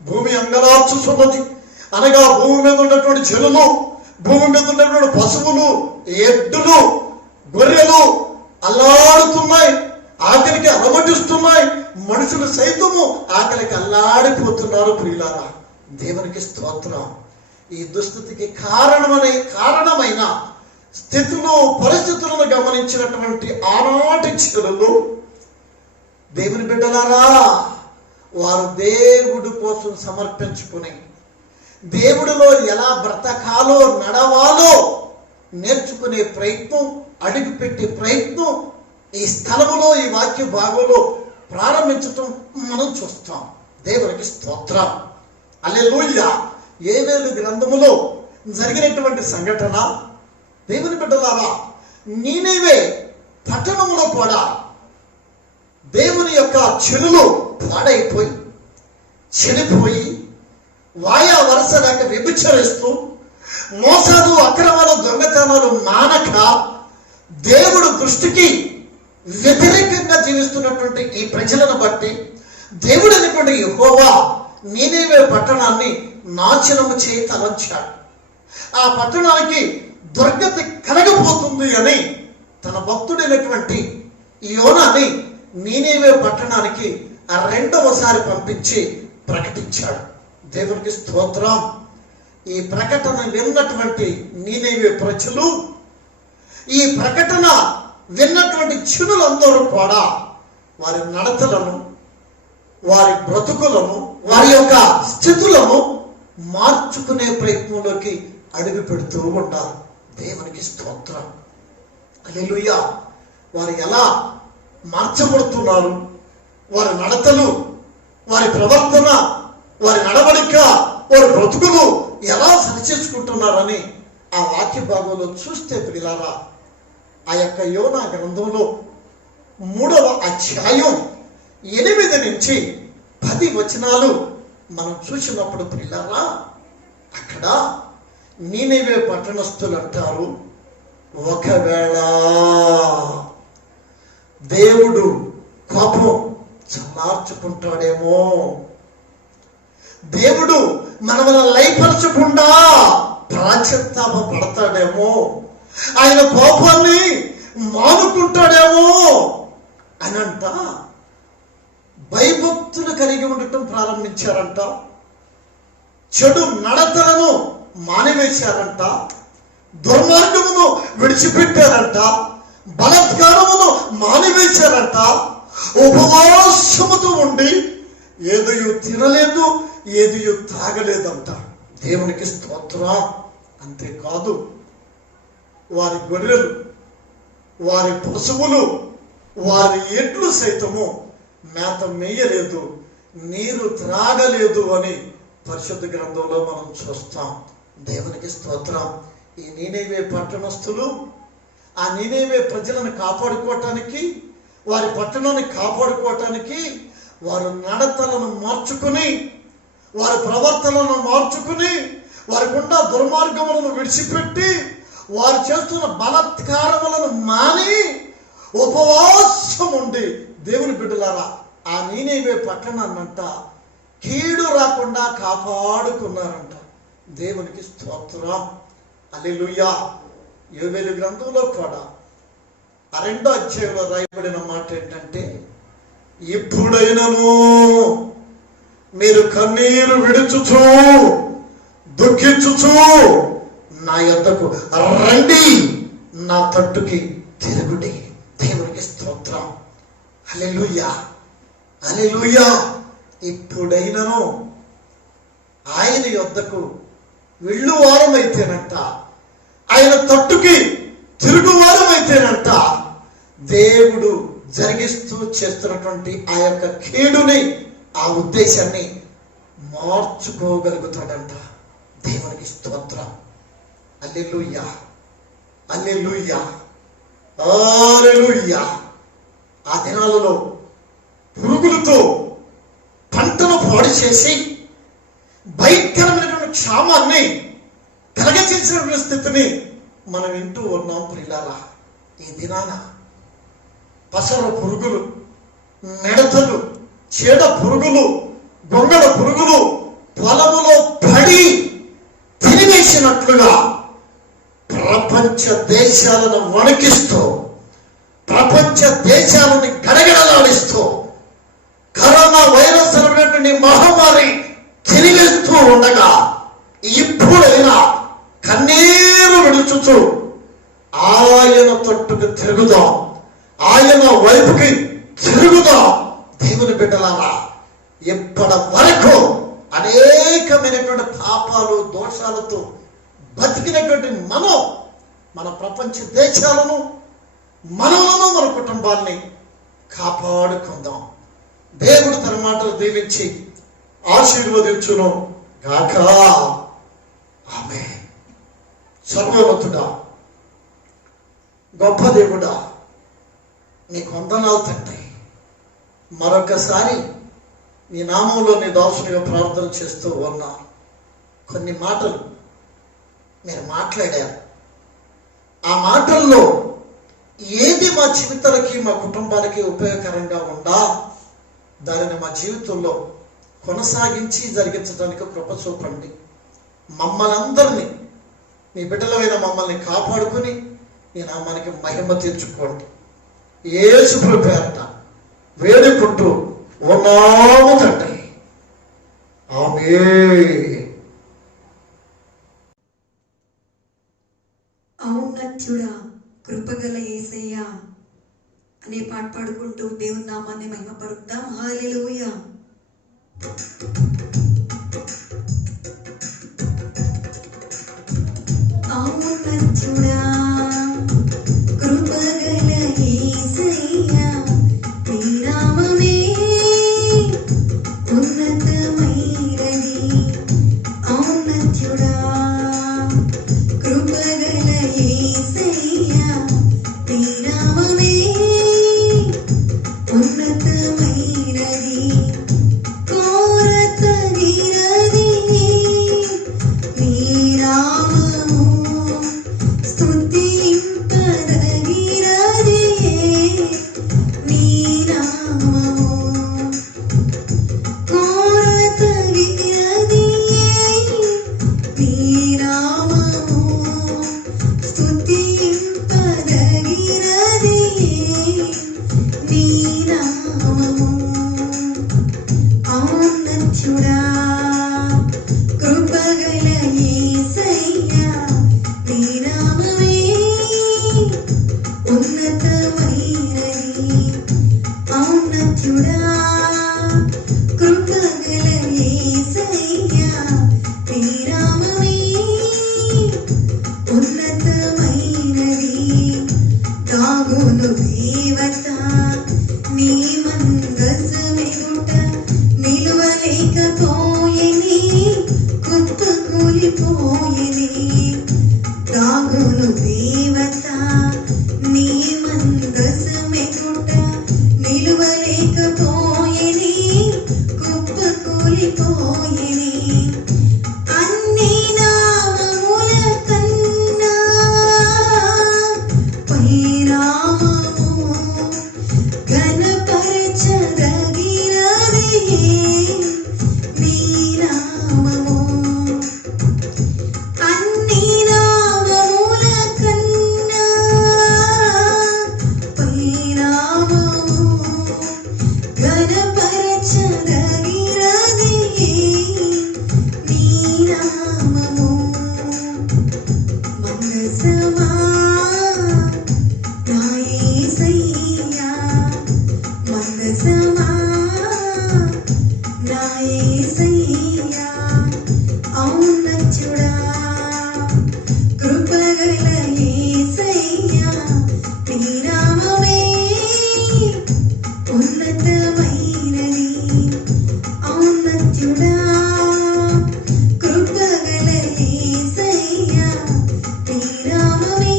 భూమి అంగలార్చుచున్నది అనగా భూమి మీద ఉన్నటువంటి జనులు, భూమి మీద ఉన్నటువంటి పశువులు, ఎడ్డులు, గొర్రెలు అల్లాడుతున్నాయి, ఆకలికి అలమటిస్తున్నాయి. మనుషులు సైతము ఆకలికి అల్లాడిపోతున్నారు. ప్రియులారా, దేవునికి స్తోత్రం. ఈ దుస్థితికి కారణమైన స్థితులు పరిస్థితులను గమనించినటువంటి ఆనాటి జనులు, దేవుని బిడ్డలారా, వారు దేవుడి కోసం సమర్పించుకుని దేవుడిలో ఎలా బ్రతకాలో నడవాలో నేర్చుకునే ప్రయత్నం, అడుగుపెట్టే ప్రయత్నం ఈ స్థలములో ఈ వాక్య భాగంలో ప్రారంభించటం మనం చూస్తాం. దేవునికి స్తోత్రం. హల్లెలూయా. యోవేలు గ్రంథములో జరిగినటువంటి సంఘటన, దేవుని బిడ్డలారా, నీనెవే పట్టణంలో కూడా దేవుని యొక్క చెడులు పాడైపోయి చెడిపోయి వాయా వరుస లేక వ్యభిచరిస్తూ మోసాలు, అక్రమాలు, దొంగతనాలు మానక దేవుడు దృష్టికి వ్యతిరేకంగా జీవిస్తున్నటువంటి ఈ ప్రజలను బట్టి దేవుడు అనేటువంటి యెహోవా నీనెవే పట్టణాన్ని నాశనము చేయి తలంచాడు. ఆ పట్టణానికి దుర్గతి కలగబోతుంది అని తన భక్తుడైనటువంటి యోనాని నీనెవే పట్టణానికి రెండవసారి పంపించి ప్రకటించాడు. దేవునికి స్తోత్రం. ఈ ప్రకటన విన్నటువంటి నీనెవే ప్రజలు, ఈ ప్రకటన విన్నటువంటి జనులందరూ కూడా వారి నడతలను, వారి బ్రతుకులను, వారి యొక్క స్థితులను మార్చుకునే ప్రయత్నంలోకి అడుగు పెడుతూ ఉంటారు. దేవునికి స్తోత్రం. హల్లెలూయా. వారు ఎలా మార్చబడుతున్నారు, వారి నడతలు, వారి ప్రవర్తన, వారి నడవడిక, వారి బ్రతుకులు ఎలా సరిచేసుకుంటున్నారని ఆ వాక్య భాగంలో చూస్తే ప్రియులారా, ఆ యొక్క యోనా గ్రంథంలో 3వ అధ్యాయం 8 నుంచి 10 వచనాలు మనం చూసినప్పుడు ప్రియులారా, అక్కడ నీనెవే పట్టణస్థులు అంటారు, ఒకవేళ దేవుడు కోపం చల్లార్చుకుంటాడేమో, దేవుడు మనల్ని లయపరచకుండా ప్రాశ్చిత్తాప పడతాడేమో, ఆయన కోపాన్ని మానుకుంటాడేమో అనంట భయభక్తులు కలిగి ఉండటం ప్రారంభించారంట. చెడు నడతలను మానివేశారంట, దుర్మార్గమును విడిచిపెట్టారంట, బలత్కారమును మానివేశారంట, ఉపవాసముతో ఉండి ఏదియు తినలేదు, ఏదియు తాగలేదంట. దేవునికి స్తోత్రం. అంతేకాదు, వారి గొర్రెలు, వారి పశువులు, వారి ఎడ్లు సైతము మేత మేయలేదు, నీరు త్రాగలేదు అని పరిశుద్ధ గ్రంథంలో మనం చూస్తాం. దేవునికి స్తోత్రం. ఈ నీనెవే పట్టణస్థులు ఆ నీనెవే ప్రజలను కాపాడుకోవటానికి, వారి పట్టణాన్ని కాపాడుకోవటానికి వారు నడతలను మార్చుకుని, వారి ప్రవర్తనలను మార్చుకుని, వారికి ఉన్న దుర్మార్గములను విడిచిపెట్టి, వారు చేస్తున్న బలాత్కారములను మాని ఉపవాసం ఉండి, దేవుని బిడ్డలారా, ఆ నీనెవే పట్టణాన్నంట కీడు రాకుండా కాపాడుకున్నారంట. దేవునికి స్తోత్రం. హల్లెలూయా. యోవేలు గ్రంథంలో కూడా 2వ అధ్యాయంలో రాయబడిన మాట ఏంటంటే, ఇప్పుడైనను మీరు కన్నీరు విడుచుచు దుఃఖించుచు నా యొద్దకు రండి, నా తట్టుకి తిరుగుడి. దేవునికి స్తోత్రం. హల్లెలూయా, హల్లెలూయా. ఇప్పుడైనను ఆయన యొద్దకు వెళ్ళువారమైతేనంట, ఆయన తట్టుకి తిరుగువారమైతేనంట, దేవుడు జరిగిస్తూ చేస్తున్నటువంటి ఆ యొక్క కీడుని, ఆ ఉద్దేశాన్ని మార్చుకోగలుగుతాడంట. దేవునికి స్తోత్రం. హల్లెలూయా, హల్లెలూయా, హల్లెలూయా. ఆ దినాలలో పురుగులతో పంటను పాడు చేసి భయంకరమైనటువంటి క్షామాన్ని కలగచేసినటువంటి స్థితిని మనం వింటూ ఉన్నాం ప్రియులారా. ఈ దినాన పసర పురుగులు, మిడతలు, చీడ పురుగులు, గొంగళ పురుగులు పొలములో పడి తినివేసినట్లుగా ప్రపంచ దేశాలను వణికిస్తూ, ప్రపంచ దేశాలను గడగడలాడిస్తూ కరోనా వైరస్ అనేటువంటి మహమ్మారి తినివేస్తూ ఉండగా, ఇప్పుడైనా కన్నీరు విడుచుచు ఆయన తట్టుకు తిరుగుదాం, ఆయన వైపుకి తిరుగుదాం. దేవుని బిడ్డలారా, ఇప్పటి వరకు అనేకమైనటువంటి పాపాలు, దోషాలతో బతికినటువంటి మనం మన ప్రపంచ దేశాలను, మనలను, మన కుటుంబాన్ని కాపాడుకుందాం. దేవుడు తన మాటలు దీవించి ఆశీర్వదించును గాక. ఆమేన్. సర్వోన్నతుడా, గొప్ప దేవుడా, నీకు వందనాలు తండ్రి. మరొకసారి నీ నామంలో నీ దాసునిగా ప్రార్థన చేస్తూ ఉన్నా. కొన్ని మాటలు మీరు మాట్లాడారు. ఆ మాటల్లో ఏది మా జీవితాలకి, మా కుటుంబాలకి ఉపయోగకరంగా ఉందా దానిని మా జీవితంలో కొనసాగించి జరిగించడానికి కృప చూపండి. మమ్మల్ని అందరినీ, నీ బిడ్డలమైన మమ్మల్ని కాపాడుకుని నీ నామానికి మహిమ తీర్చుకోండి. యేసు పేరట వేడుకుంటూ ఉన్నాము తండ్రి. ఆమేన్. ఔన్నత్యుడా, కృపగల యేసయ్యా అనే పాట పాడుకుంటూ దేవుని నామాన్ని మహిమపరుద్దాం. హల్లెలూయా. ఔన్నత్యుడా, కృపగల యేసయ్యా, నీ నామమే ఉన్నతమైనది. ఔన్నత్యుడా, కృపగల యేసయ్యా, నీ నామమే ఉన్నతమైనది. కోరతగినది నీ నామము, స్తుతింపదగినది నీ నామము. కోరతగినది నీ నామము, స్తుతింపదగినది నీ నామము. ఔన్నత్యుడా, కృపగల యేసయ్యా, నీ నామమే ఉన్నతమైనది. ఔన్నత్యుడా, కృపగల యేసయ్యా, నీ నామమే ఉన్నతమైనది. దాగును దేవత నీ మందసమెదుట నిలువలేకపోయెను. యేసయ్యా ఔన్నత్యుడా కృపగల యేసయ్యా నీ నామమే ఉన్నతమైనది ఔన్నత్యుడా కృపగల యేసయ్యా నీ నామమే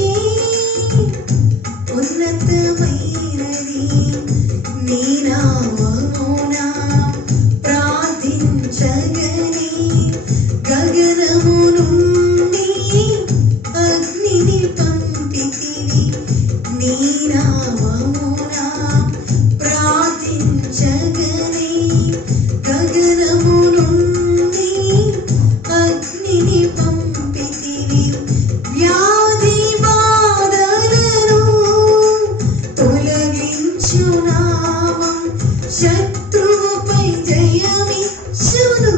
ఉన్నతమైనది నీ నామమున ప్రార్థించగని గగనము నుండి అగ్నిని పంపితివి నీ నామమున ప్రార్థించగని గగనము నుండి అగ్నిని పంపితివి వ్యాధి బాధలను తొలగించు నామం శత్రువుపై జయమిచ్చును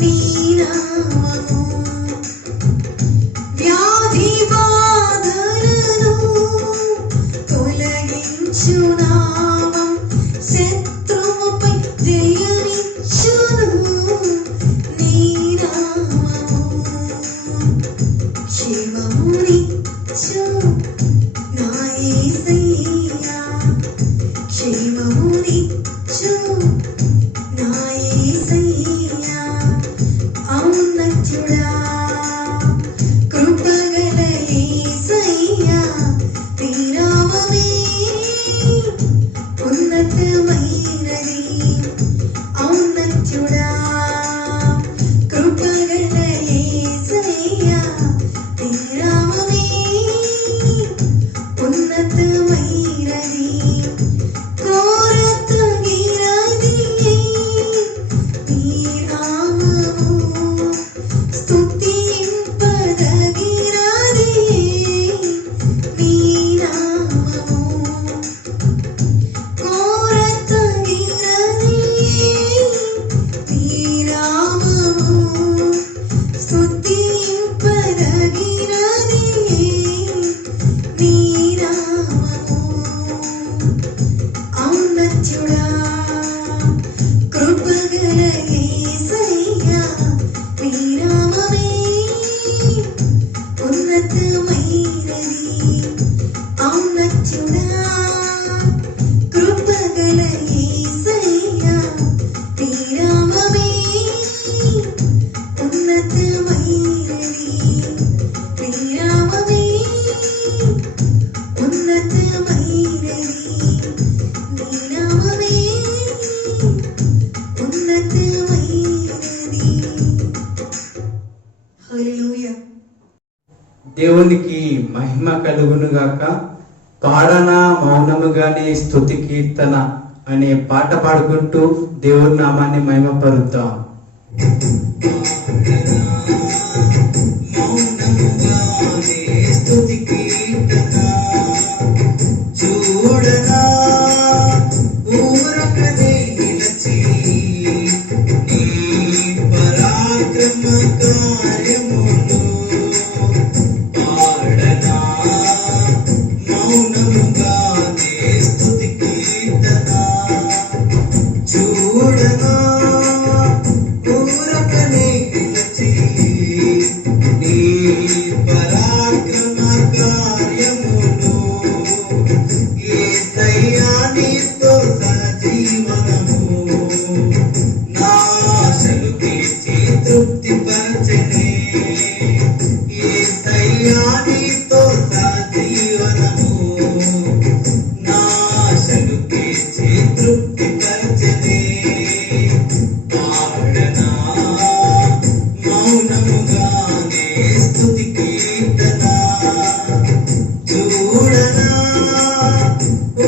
నీ నామము వ్యాధి బాధలను తొలగించు నామం శత్రువుపై జయమిచ్చును నీ నామము క్షేమమునిచ్చు నా యేసయ్యా క్షేమమునిచ్చు నా యేసయ్యా ఔన్నత్యుడా కృపగల యేసయ్యా నీ నామమే ఉన్నతమైనది ఔన్నత్యుడా కృపగల యేసయ్యా నీ నామమే ఉన్నతమైనది కోరతగినది నీ నామము స్తుతింపదగినది నీ నామము కోరతగినది నీ నామము స్తుతింపదగినది నీ నామము ఔన్నత్యుడా కృపగల యేసయ్యా నీ నామమే ఉన్నతమైనది ఔన్నత్యుడా కృపగల యేసయ్యా నీ నామమే ఉన్నతమైనది నీ నామమే ఉన్నతమైనది నీ నామమే ఉన్నతమైనది హల్లెలూయా దేవునికి మహిమ కలుగును గాక. పాడనా మౌనముగానే స్తుతి కీర్తన అనే పాట పాడుకుంటూ దేవుని నామాన్ని మహిమపరుద్దాం. మౌనముగానే స్తుతి కీర్తన చూడనా ఊరకనే నిలచి నీ పరాక్రమ కార్యములు పాడనా మౌనముగానే స్తుతి కీర్తన చూడనా ఊరకనే నిలచి నీ పరాక్రమ కార్యములు యేసయ్యా నీతో సజీవనము నా ఆశలు తీర్చి తృప్తిపరచెనే యేసయ్యా నీతో సజీవనము నా ఆశలు తీర్చి తృప్తిపరచెనే పాడనా మౌనముగానే స్తుతి కీర్తన చూడనా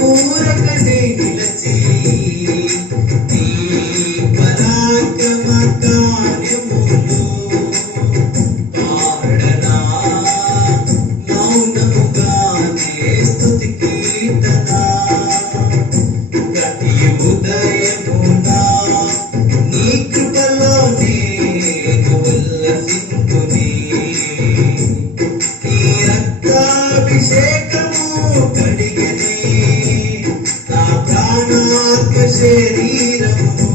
ఊరకనే నిలచి నీ పరాక్రమ కార్యములు పాడనా మౌనముగానే స్తుతి కీర్తన ప్రతి ఉదయమునా నీ కృపలో నేను ఉల్లసింతుని నీ రక్తాభిషేకము కడిగనే నా ప్రాణాత్మ శరీరము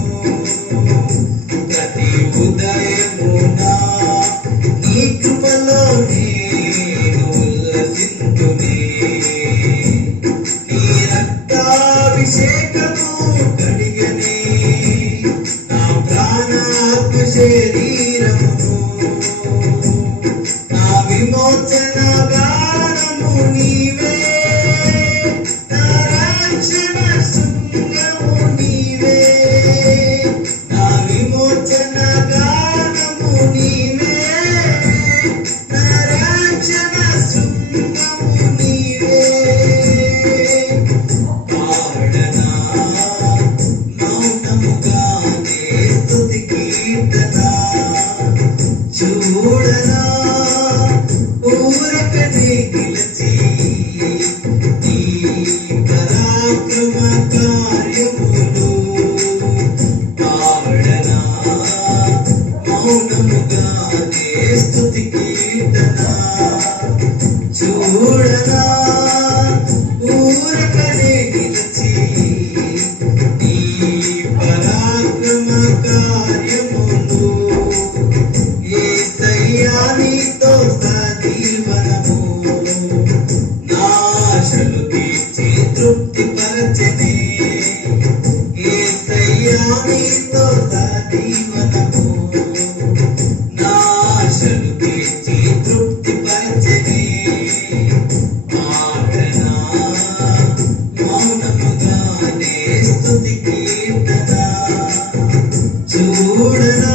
చూడనా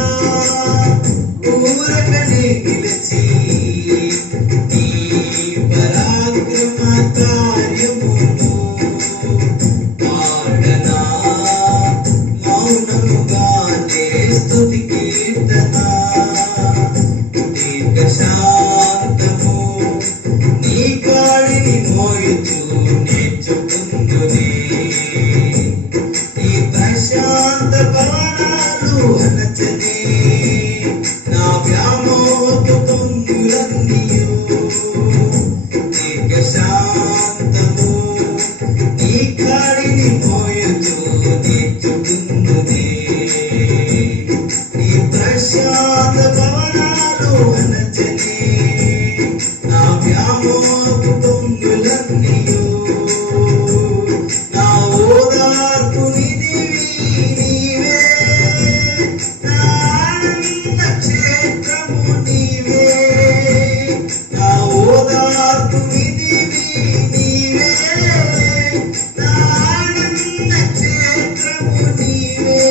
ఊరకనే నిలిచి నీ పరాక్రమ కార్యమును పాడనా మౌనముగానే స్తుతి కీర్తన దీర్ఘశాంతము నీ కాడిని మోయుచు నేర్చుకుందునే నీ ప్రశాంత భవనాలు అనచనే నా వ్యామోహపు పొంగులన్నీయు దీర్ఘశాంతము నీ కాడిని మోయుచు నేర్చుకుందునే నీ ప్రశాంత భవనాలు అనచనే నా వ్యామోహపు పొంగులన్నీయు నా ఓదార్పు నిధివి నీవే నా ఆనంద క్షేత్రము నీవే నా ఓదార్పు నిధివి నీవే నా ఆనంద క్షేత్రము నీవే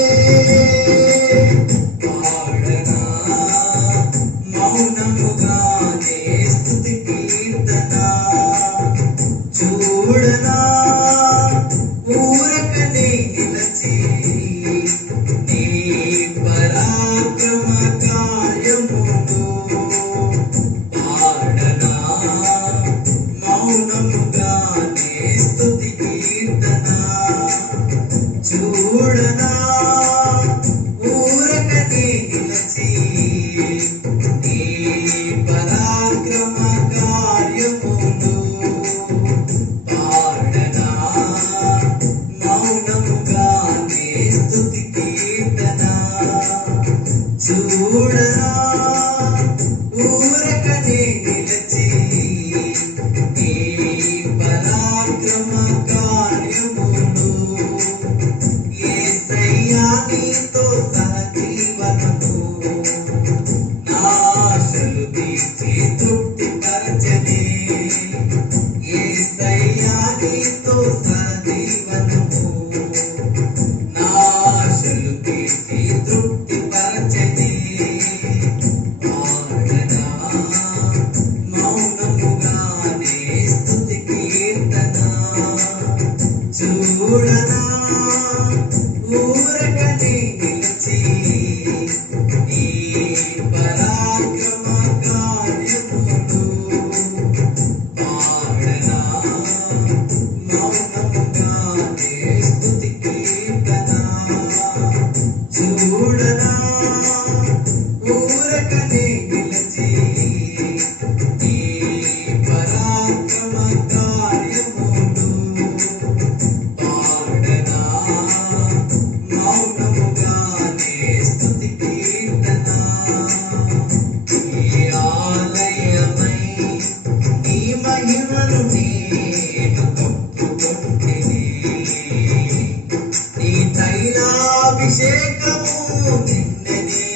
పాడనా మౌనముగానే స్తుతి కీర్తన చూడనా ఊరకనే నిలచి నీ పరాక్రమ కార్యమును పాడనా మౌనముగానే స్తుతి కీర్తన చూడనా ఊరకనే నిలచి నీ పరాక్రమ కార్యమును పాడనా మౌనముగానే స్తుతి కీర్తన చూడనా ఊరకనే నిలచి నీ పరాక్రమ కార్యమును యేసయ్యా నీతో సహజీవనము నా ఆశలు తీర్చి తృప్తిపరచనే యేసయ్యా నీతో సహజీవనము నా ఆశలు తీర్చి తృప్తిపరచనే పాడనా మౌనముగానే స్తుతి కీర్తన చూడనా ఊరకనే నిలిచి నీ పరాక్రమ కార్యమును పాడనా మౌనముగానే స్తుతి కీర్తన చూడనా ఊరకనే నిలిచి నీ పరాక్రమ కార్యమును పాడనా మౌనముగానే స్తుతి కీర్తన నీ ఆలయమై నీ మహిమను నేను కప్పుకొంటిని నీ తైలాభిషేకము నిన్ననే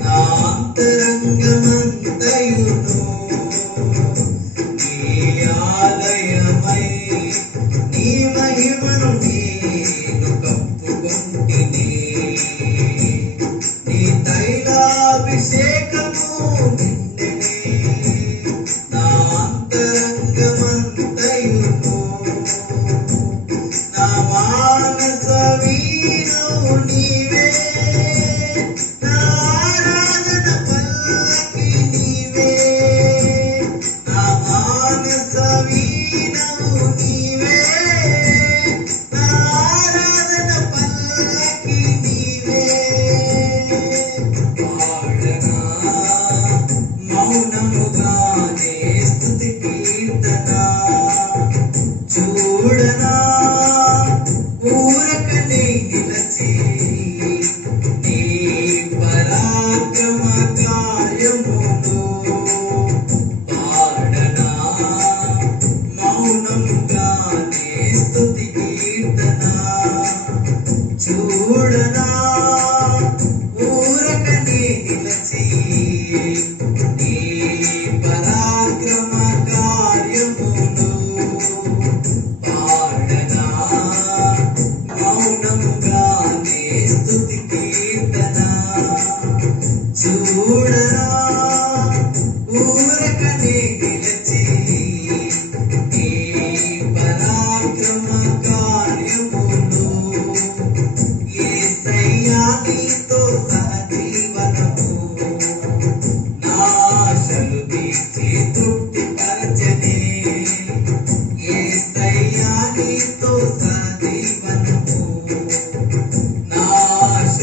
నా అంతరంగమంతయును నీ ఆలయమై నీ మహిమను నేను కప్పుకొంటిని నీ తైలాభిషేకము నిన్ననే నా అంతరంగమంతయును నా మానస వీణు నీవే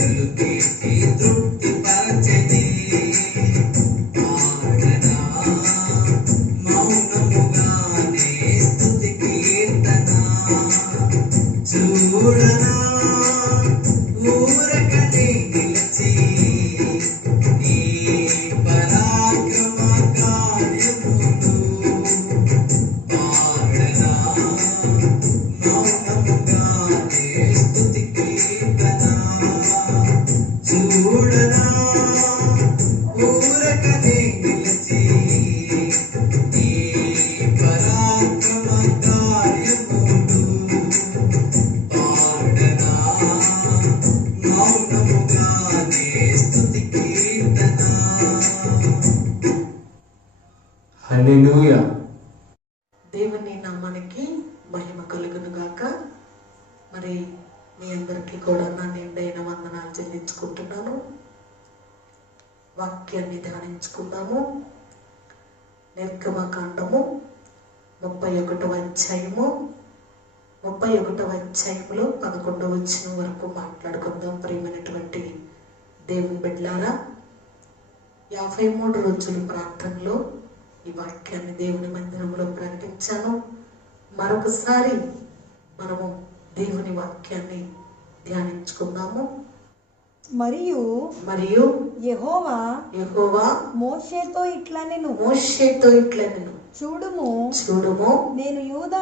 బాధలు తీసి తృప్తిపరచెని. పాడనా మౌనముగానే స్తుతి కీర్తన. చూడనా ఊరకనే నిలిచి నీ పరాక్రమ కార్యములు. పాడనా మౌనముగానే స్తుతి కీర్తన. చూడనా ఊరకనే నిలిచి నీ పరాక్రమ కార్యములు. పాడనా మౌనముగానే స్తుతి కీర్తన. హల్లెలూయా. దేవుని నామానికి మహిమ కలుగును గాక. మరి మీ అందరికీ కూడా నా నిండైన వందనాలు చెల్లించుకుంటున్నాను. వాక్యాన్ని ధ్యానించుకుందాము. నిర్గమకాండము 31వ అధ్యాయము 31వ అధ్యాయంలో 11వ వచనం వరకు మాట్లాడుకుందాం. ప్రియమైనటువంటి దేవుని బిడ్డలారా, 53 రోజుల ప్రార్థనలో ఈ వాక్యాన్ని దేవుని మందిరంలో ప్రకటించాను. మరొకసారి మనము దేవుని వాక్యాన్ని ధ్యానించుకుందాము. మరియు యెహోవా మోషేతో ఇట్లనెను, చూడుము నేను యూదా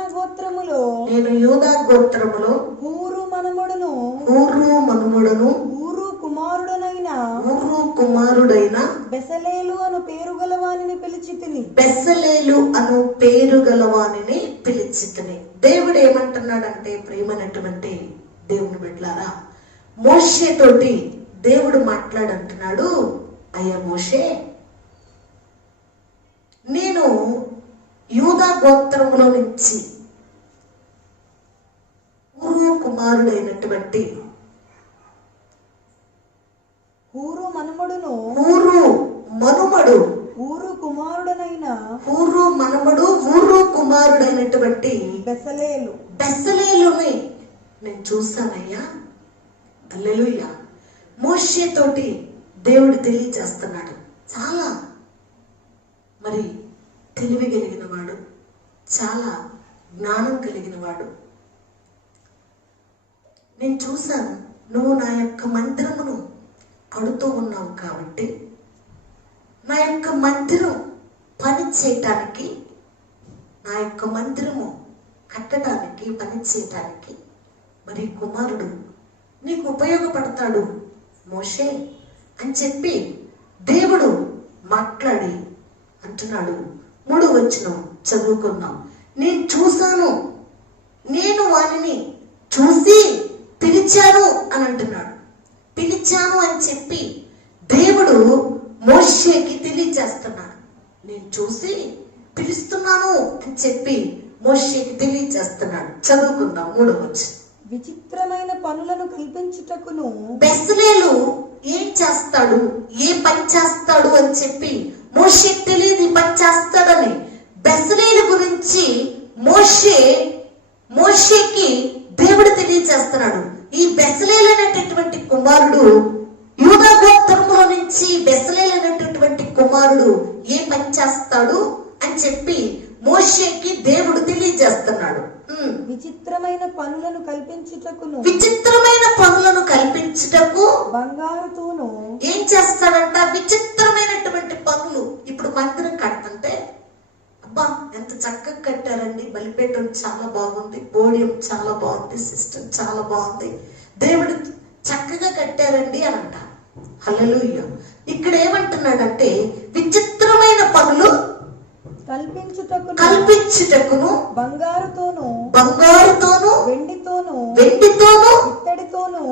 గోత్రములో హూరు మనుమడును ఊరు కుమారుడైన బెసలేలు అను పేరు గలవానిని పిలిచి తిని. దేవుడు ఏమంటున్నాడంటే, ప్రియమైనటువంటి దేవుని బిడ్డలారా, మోషే తోటి దేవుడు మాట్లాడంటున్నాడు. అయ్యా మోషే, నేను యూదా గోత్రములో నుంచి ఊరు కుమారుడైనటువంటి ఊరు కుమారుడైనటువంటి బెసలేలుని నేను చూశానయ్యా. హల్లెలూయా. మోషే తోటి దేవుడు తెలియజేస్తున్నాడు. చాలా మరి తెలివి కలిగిన వాడు, చాలా జ్ఞానం కలిగిన వాడు. నేను చూశాను, నువ్వు నా యొక్క మందిరమును కడుతూ ఉన్నావు కాబట్టి నా యొక్క మందిరం పని చేయటానికి, నా యొక్క మందిరము కట్టడానికి, పని చేయటానికి మరి కుమారుడు నీకు ఉపయోగపడతాడు మోషే అని చెప్పి దేవుడు మాట్లాడి అంటున్నాడు. 3వ వచనం చదువుకుందాం. నేను చూశాను, నేను వానిని చూసి పిలిచాను అని అంటున్నాడు. పిలిచాను అని చెప్పి దేవుడు మోషేకి తెలియజేస్తున్నాడు. నేను చూసి పిలుస్తున్నాను అని చెప్పి మోషేకి తెలియజేస్తున్నాడు. చదువుకుందాం 3వ వచనం. విచిత్రమైన పనులను కల్పించుటకును బెసలేలు ఏం చేస్తాడు, ఏ పని చేస్తాడు అని చెప్పి మోషేకి తెలియదు. ఈ పని చేస్తాడని బెసలేలు గురించి మోషేకి దేవుడు తెలియజేస్తున్నాడు. ఈ బెసలేలు అనేటటువంటి కుమారుడు, యూదా గోత్రములో నుంచి బెసలేలు అనేటటువంటి కుమారుడు ఏ పని చేస్తాడు అని చెప్పి మోషేకి దేవుడు తెలియజేస్తున్నాడు. విచిత్రమైన పనులను కల్పించుటకు బంగారుతోను ఏం చేస్తాడంట? విచిత్రమైనటువంటి పనులు. ఇప్పుడు మందిరం కడుతుంటే, అబ్బా ఎంత చక్కగా కట్టారండి, బలిపీఠం చాలా బాగుంది, పోడియం చాలా బాగుంది, సిస్టమ్ చాలా బాగుంది, దేవుడు చక్కగా కట్టారండి అని అంట. హల్లెలూయా. ఇక్కడ ఏమంటున్నాడంటే, విచిత్రమైన పనులు కల్పించుటకును బంగారుతోను వెండితోను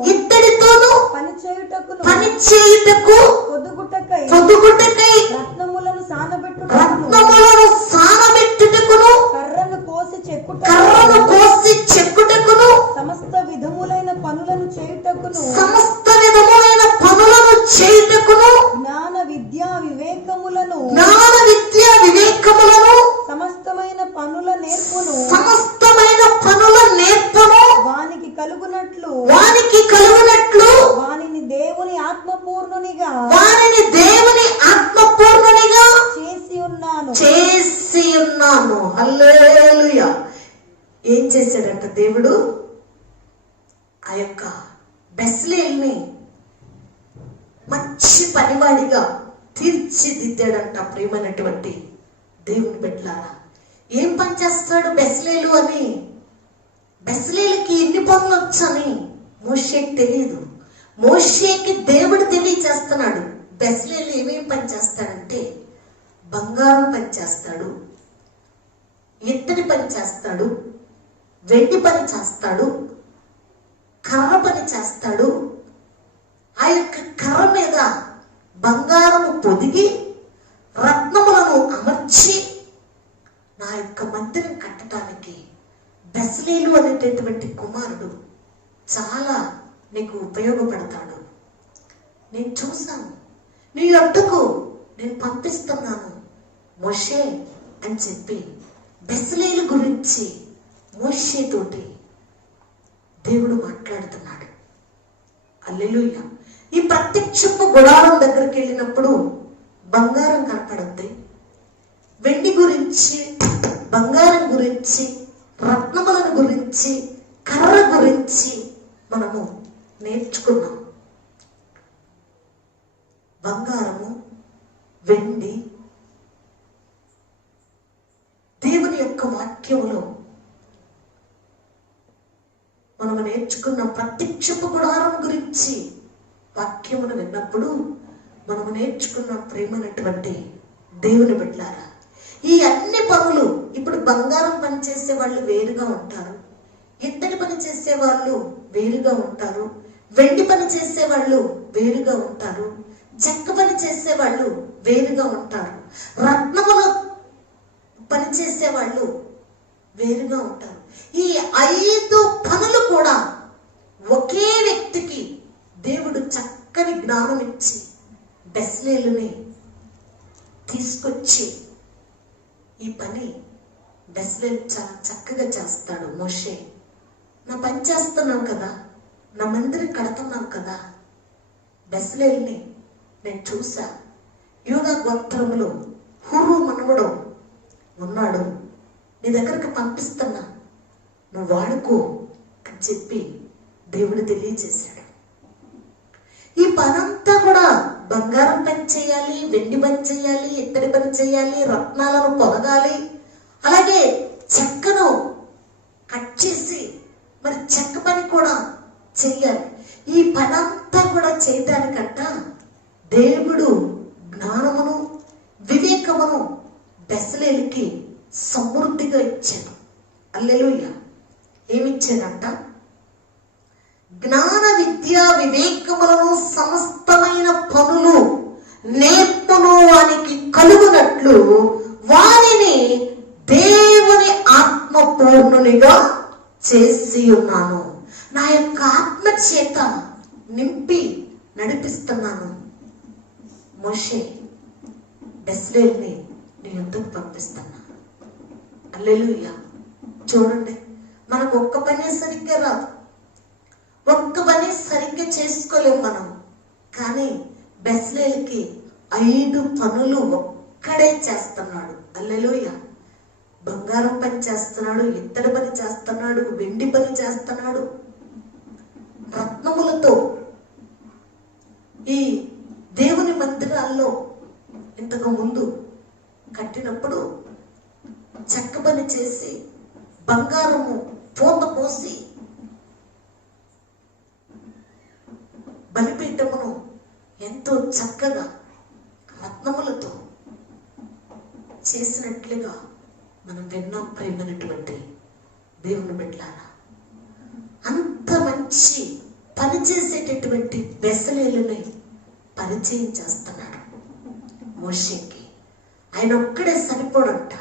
ఇత్తడితోను పని చేయుటకు పొదుగుటకై రత్నములను సానబెట్టుటకును కర్రను కోసి చెక్కుటకును సమస్త విధములైన పనులను చేయుటకును జ్ఞాన విద్యా వివేకములను సమస్తమైన పనుల నేర్పును వానికి కలుగునట్లు వానిని దేవుని ఆత్మపూర్ణునిగా వారిని దేవుని ఆత్మపూర్ణునిగా చేసి ఉన్నాను. హల్లెలూయా. ఏం చేశాడంట దేవుడు? ఆ యొక్క బెస్లేల్ని మంచి పనివాడిగా తీర్చిదిద్దాడంట. ప్రియమైనటువంటి దేవుని బిడ్డలారా, ఏం పని చేస్తాడు బెస్లేలు అని? బెస్లేలుకి ఎన్ని పనులు వచ్చని మోషేకి తెలియదు. మోషేకి దేవుడు తెలియచేస్తున్నాడు. బెస్లేలు ఏమేం పని చేస్తాడంటే బంగారం పని చేస్తాడు, ఇత్తడి పని చేస్తాడు, వెండి పని చేస్తాడు, కర్ర పని చేస్తాడు. ఆ యొక్క కర్ర మీద బంగారము పొదిగి రత్నములను అమర్చి నా యొక్క మందిరం కట్టడానికి బెస్లేలు అనేటటువంటి కుమారుడు చాలా నీకు ఉపయోగపడతాడు. నేను చూశాను, నీ యొద్దకు నేను పంపిస్తున్నాను మోషే అని చెప్పి బెస్లేలు గురించి మోషే తోటి దేవుడు మాట్లాడుతున్నాడు. హల్లెలూయా. ఈ ప్రత్యక్షపు గుడారం దగ్గరికి వెళ్ళినప్పుడు బంగారం కనపడుద్ది, వెండి గురించి, బంగారం గురించి, రత్నములను గురించి, కర్ర గురించి మనము నేర్చుకున్నాం. బంగారము, వెండి దేవుని యొక్క వాక్యములో మనము నేర్చుకున్న ప్రత్యక్షపు గుడారం గురించి వాక్యమును విన్నప్పుడు మనము నేర్చుకున్న ప్రేమనటువంటి దేవుని బిడ్డలారా, ఈ అన్ని పనులు ఇప్పుడు బంగారం పని చేసే వాళ్ళు వేరుగా ఉంటారు, ఇత్తడి పని చేసే వాళ్ళు వేరుగా ఉంటారు, వెండి పని చేసే వాళ్ళు వేరుగా ఉంటారు, చెక్క పని చేసే వాళ్ళు వేరుగా ఉంటారు, రత్నముల పని చేసే వాళ్ళు వేరుగా ఉంటారు. ఈ 5 పనులు కూడా ఒకే వ్యక్తికి దేవుడు చక్కని జ్ఞానం ఇచ్చి బెస్లేలుని తీసుకొచ్చి ఈ పని బెస్లేలు చాలా చక్కగా చేస్తాడు. మోషే, నా పని చేస్తున్నాం కదా, నా మందిరం కడుతున్నాం కదా, బెస్లేల్ని నేను చూసా, యూదా గోత్రములో హురు మనవడు ఉన్నాడు, నీ దగ్గరకు పంపిస్తున్నా, నువ్వు వాడుకో అని చెప్పి దేవుడు తెలియజేశాడు. ఈ పనంతా కూడా బంగారం పని చేయాలి, వెండి పని చేయాలి, ఇత్తడి పని చేయాలి, రత్నాలను పొదగాలి, అలాగే చెక్కను కట్ చేసి మరి చెక్క పని కూడా చెయ్యాలి. ఈ పనంతా కూడా చేయడానికంట దేవుడు జ్ఞానమును వివేకమును బెస్లేలుకి సమృద్ధిగా ఇచ్చాడు. హల్లెలూయా. ఏమిచ్చాడంట? జ్ఞాన విద్యా వివేకములను సమస్తమైన పనులు నేర్పును వానికి కలుగునట్లు వారిని దేవుని ఆత్మపూర్ణునిగా చేసి ఉన్నాను. నా యొక్క ఆత్మ చేత నింపి నడిపిస్తున్నాను. మోషే, బెస్లేల్ని నీ యొద్దకు పంపిస్తున్నా. హల్లెలూయా. చూడండి, మనకు ఒక్క పని సరిగ్గా రాదు, ఒక్క పని సరిగ్గా చేసుకోలేము మనం. కానీ బెస్లేల్కి 5 పనులు ఒక్కడే చేస్తున్నాడు. హల్లెలూయా. బంగారం పని చేస్తున్నాడు, ఇత్తడి పని చేస్తున్నాడు, వెండి పని చేస్తున్నాడు, రత్నములతో ఈ దేవుని మందిరాల్లో ఇంతకు ముందు కట్టినప్పుడు చెక్క పని చేసి బంగారము పూత పోసి బలిపీఠమును ఎంతో చక్కగా రత్నములతో చేసినట్లుగా మనం విన్నాం. ప్రేమైనటువంటి దేవుని బిడ్డలారా, అంత మంచి పని చేసేటటువంటి బెస్లేలుని పరిచయం చేస్తున్నాడు మోషేకి. ఆయన ఒక్కడే సరిపోడంట.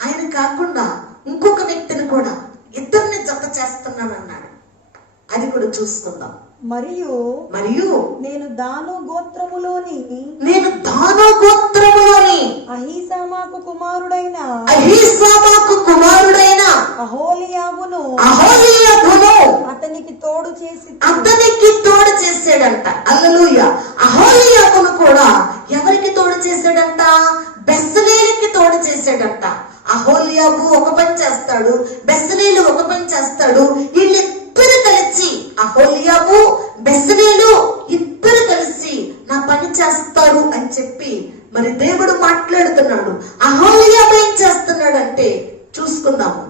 ఆయన కాకుండా ఇంకొక వ్యక్తిని కూడా ఇద్దరిని జత చేస్తున్నానన్నాడు. అది కూడా చూసుకుందాం. మరియు నేను దాను గోత్రములోని అహీసామాకు కుమారుడైన అహోలీయాబును అతనికి తోడు చేసి అతనికి తోడు చేసాడంట. హల్లెలూయా. అహోలీయాబును కూడా ఎవరికి తోడు చేశాడంట? బెసలేలుకి తోడు చేశాడంట. అహోలీయాబు ఒక పని చేస్తాడు, బెసలేలు ఒక పని చేస్తాడు. వీళ్ళిద్దరు కలిసి, అహోలీయాబు బెసలేలు ఇద్దరు కలిసి నా పని చేస్తారు అని చెప్పి మరి దేవుడు మాట్లాడుతున్నాడు. అహోలీయాబు ఏం చేస్తున్నాడంటే చూసుకుందాము.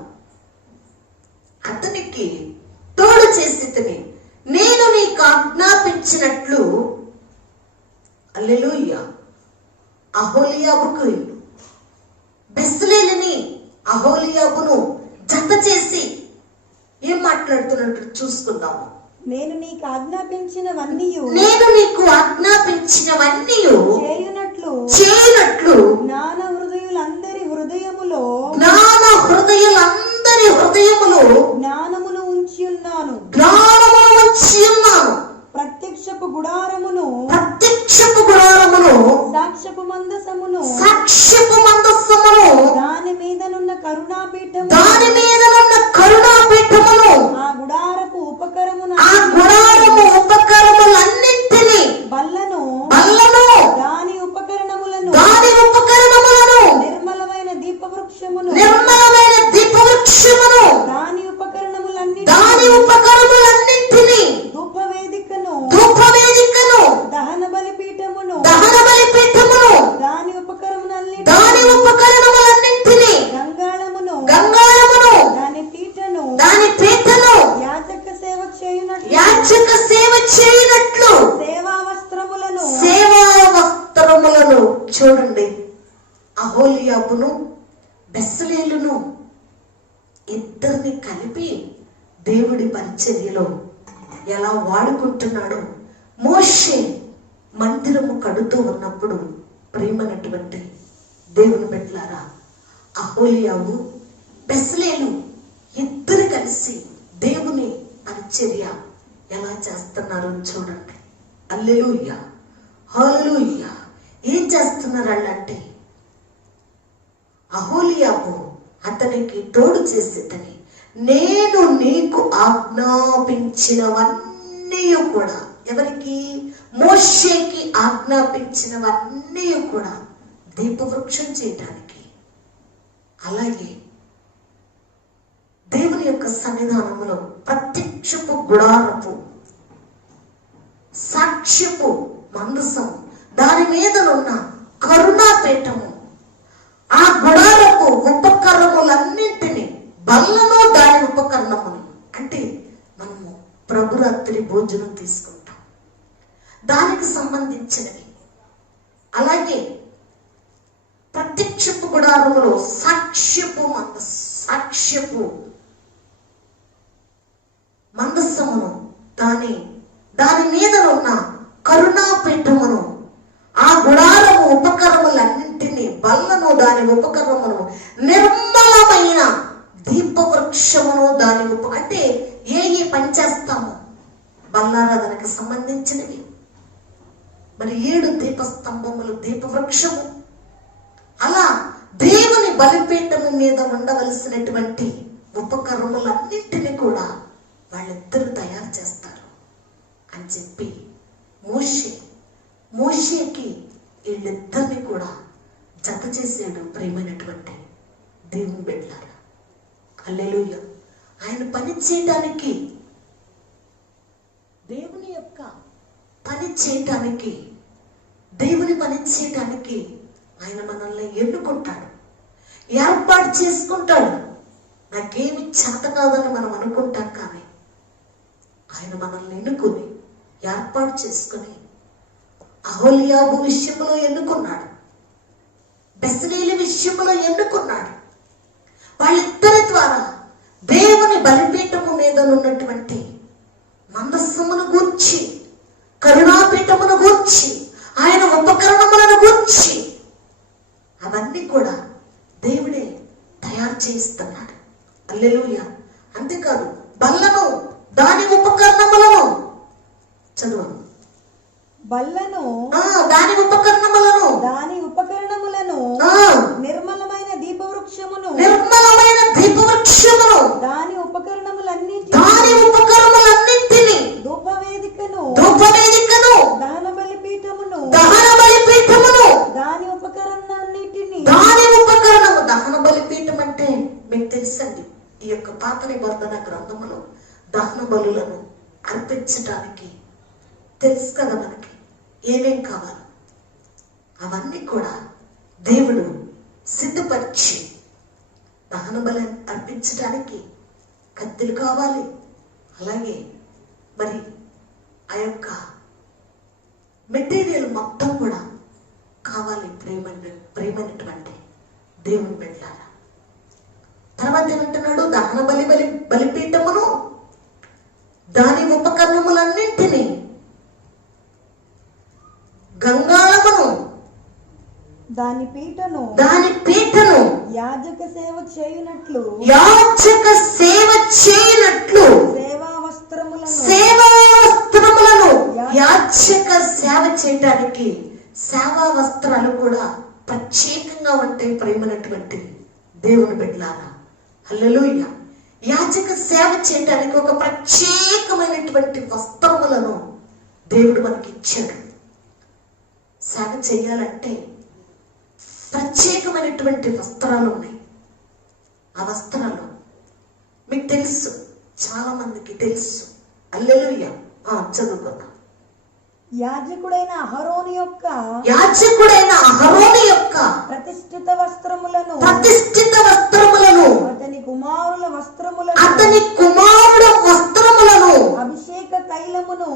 అతనికి తోడు చేసి నేను నీకు ఆజ్ఞాపించినట్లు, హల్లెలూయా, అహోలీయాబుకు బెసలేలుని అహోలీయాబును జత చేసి ఏం మాట్లాడుతున్నట్టు చూసుకుందాము. నేను నీకు ఆజ్ఞాపించినవన్నీ నేను నీకు ఆజ్ఞాపించినవన్నీ చేయనట్లు జ్ఞాన హృదయులందరి హృదయములో జ్ఞానమును ఉంచి ఉన్నాను. ప్రత్యక్షపు గుడారమును సాక్ష్యపు మందసమును దాని మీదనున్న కరుణాపీఠము ఆ గుడారపు ఉపకరములన్నింటినీ బల్లను దాని ఉపకరణములను నిర్మలమైన దీపవృక్షమును దాని ఉపకరణములన్నింటినీ ధూపవేదికను దహన బలిపీఠమును దాని ఉపకరణములన్నింటినీ గంగాళమును దాని పీఠను యాజక సేవ చేయునట్లు సేవా వస్త్రములను చూడండి. అహోలీయాబును బెసలేలును ఇద్దరిని కలిపి దేవుడి పరిచర్యలో ఎలా వాడుకుంటున్నాడో మోషే మందిరము కడుతూ ఉన్నప్పుడు ప్రేమనటువంటి దేవుని బిడ్డలారా, అహోలీయాబు బెసలేలు ఇద్దరు కలిసి దేవుని పరిచర్య ఎలా చేస్తున్నారో చూడండి. హల్లెలూయా, హల్లెలూయా. ఏం చేస్తున్నారు వాళ్ళంటే, అహోలీయాబు అతనికి తోడు చేసేదని నేను నీకు ఆజ్ఞాపించినవన్నీ కూడా, ఎవరికి? మోషేకి ఆజ్ఞాపించినవన్నీ కూడా దీపవృక్షం చేయడానికి, అలాగే దేవుని యొక్క సన్నిధానంలో ప్రత్యక్షపు గుడారపు సాక్ష్యపు మందసం దాని మీద ఉన్న కరుణాపీఠము ఆ గుడారపు ఉపకరణములన్నింటినీ బల్లను దాని ఉపకరణములు, అంటే మనము ప్రభురాత్రి భోజనం తీసుకుంటాం దానికి సంబంధించినవి, అలాగే ప్రత్యక్షపు గుడారములో సాక్ష్యపు మందసమును దాని మీద ఉన్న కరుణాపీఠమును ఆ గుడారము ఉపకరణములన్నింటినీ బల్లను దాని ఉపకరణమును నిర్మలమైన దీపవృక్షమును దాని అంటే ఏ పని చేస్తాము బల్లారాధనకు సంబంధించినవి. మరి 7 దీపస్తంభములు దీపవృక్షము, అలా దేవుని బలిపీఠము మీద ఉండవలసినటువంటి ఉపకరణములన్నింటినీ కూడా వాళ్ళిద్దరూ తయారు చేస్తారు అని చెప్పి మోషేకి వీళ్ళిద్దరిని కూడా జత చేసాడు ప్రేమైనటువంటి దేవుని బిడ్డలారా. హల్లెలూయా. ఆయన పని చేయటానికి, దేవుని యొక్క పని చేయటానికి, దేవుని పని చేయటానికి ఆయన మనల్ని ఎన్నుకుంటాడు, ఏర్పాటు చేసుకుంటాడు. నాకేమి చేత కాదని మనం అనుకుంటాం, కానీ ఆయన మనల్ని ఎన్నుకుని ఏర్పాటు చేసుకుని అహోలీయాబు విషయంలో ఎన్నుకున్నాడు, బెసలేలు విషయంలో ఎన్నుకున్నాడు. వాళ్ళిద్దరి ద్వారా దేవుని బలిపీఠము మీద ఉన్నటువంటి మందస్సమును గూర్చి, కరుణాపీఠమును గూర్చి, ఆయన ఉపకరణములను గూర్చి అవన్నీ కూడా దేవుడే తయారు చేయిస్తున్నాడు. హల్లెలూయా. అంతేకాదు బల్లను దాని ఉపకరణములను చదువు, బల్లను దాని ఉపకరణములను నిర్మలమైన దీపవృక్షమును దాని ఉపకరణములన్నింటినీ ధూపవేదికను దహన బలిపీఠమును దహన బలిపీఠమును దాని ఉపకరణాన్నిటిని దాని ఉపకరణము. దహన బలిపీఠం అంటే మీకు తెలుసండి, ఈ యొక్క పాత నిబంధన గ్రంథములో దహన బలులను అర్పించడానికి తెలుసు కదా మనకి ఏమేం కావాలి. అవన్నీ కూడా దేవుడు సిద్ధపరిచి దహన బలి అర్పించడానికి కత్తులు కావాలి. అలాగే మరి ఆ యొక్క మెటీరియల్ మొత్తం కూడా కావాలి. ప్రేమైనటువంటి దేవుని బిడ్డలారా. తర్వాత ఏమంటున్నాడు? దహన బలిపీఠమును దాని ఉపకరణములన్నింటినీ, గంగాళమును దాని పీఠను యాజక సేవ చేయనట్లు సేవా వస్త్రములను యాజక సేవ చేయడానికి సేవా వస్త్రాలు కూడా ప్రత్యేకంగా ఉంటాయి. ప్రేమైనటువంటి దేవుని బిడ్డలారా, హల్లెలూయా. యాజక సేవ చేయడానికి ఒక ప్రత్యేకమైనటువంటి వస్త్రములను దేవుడు మనకి ఇచ్చాడు. సేవ చేయాలంటే ప్రత్యేకమైనటువంటి వస్త్రాలు ఉన్నాయి. ఆ వస్త్రాలు మీకు తెలుసు, చాలా మందికి తెలుసు. హల్లెలూయా. చదువుకుందాం. యాజకుడైన అహరోను యొక్క ప్రతిష్ఠిత వస్త్రములను అతని కుమారుల వస్త్రములను అభిషేక తైలమును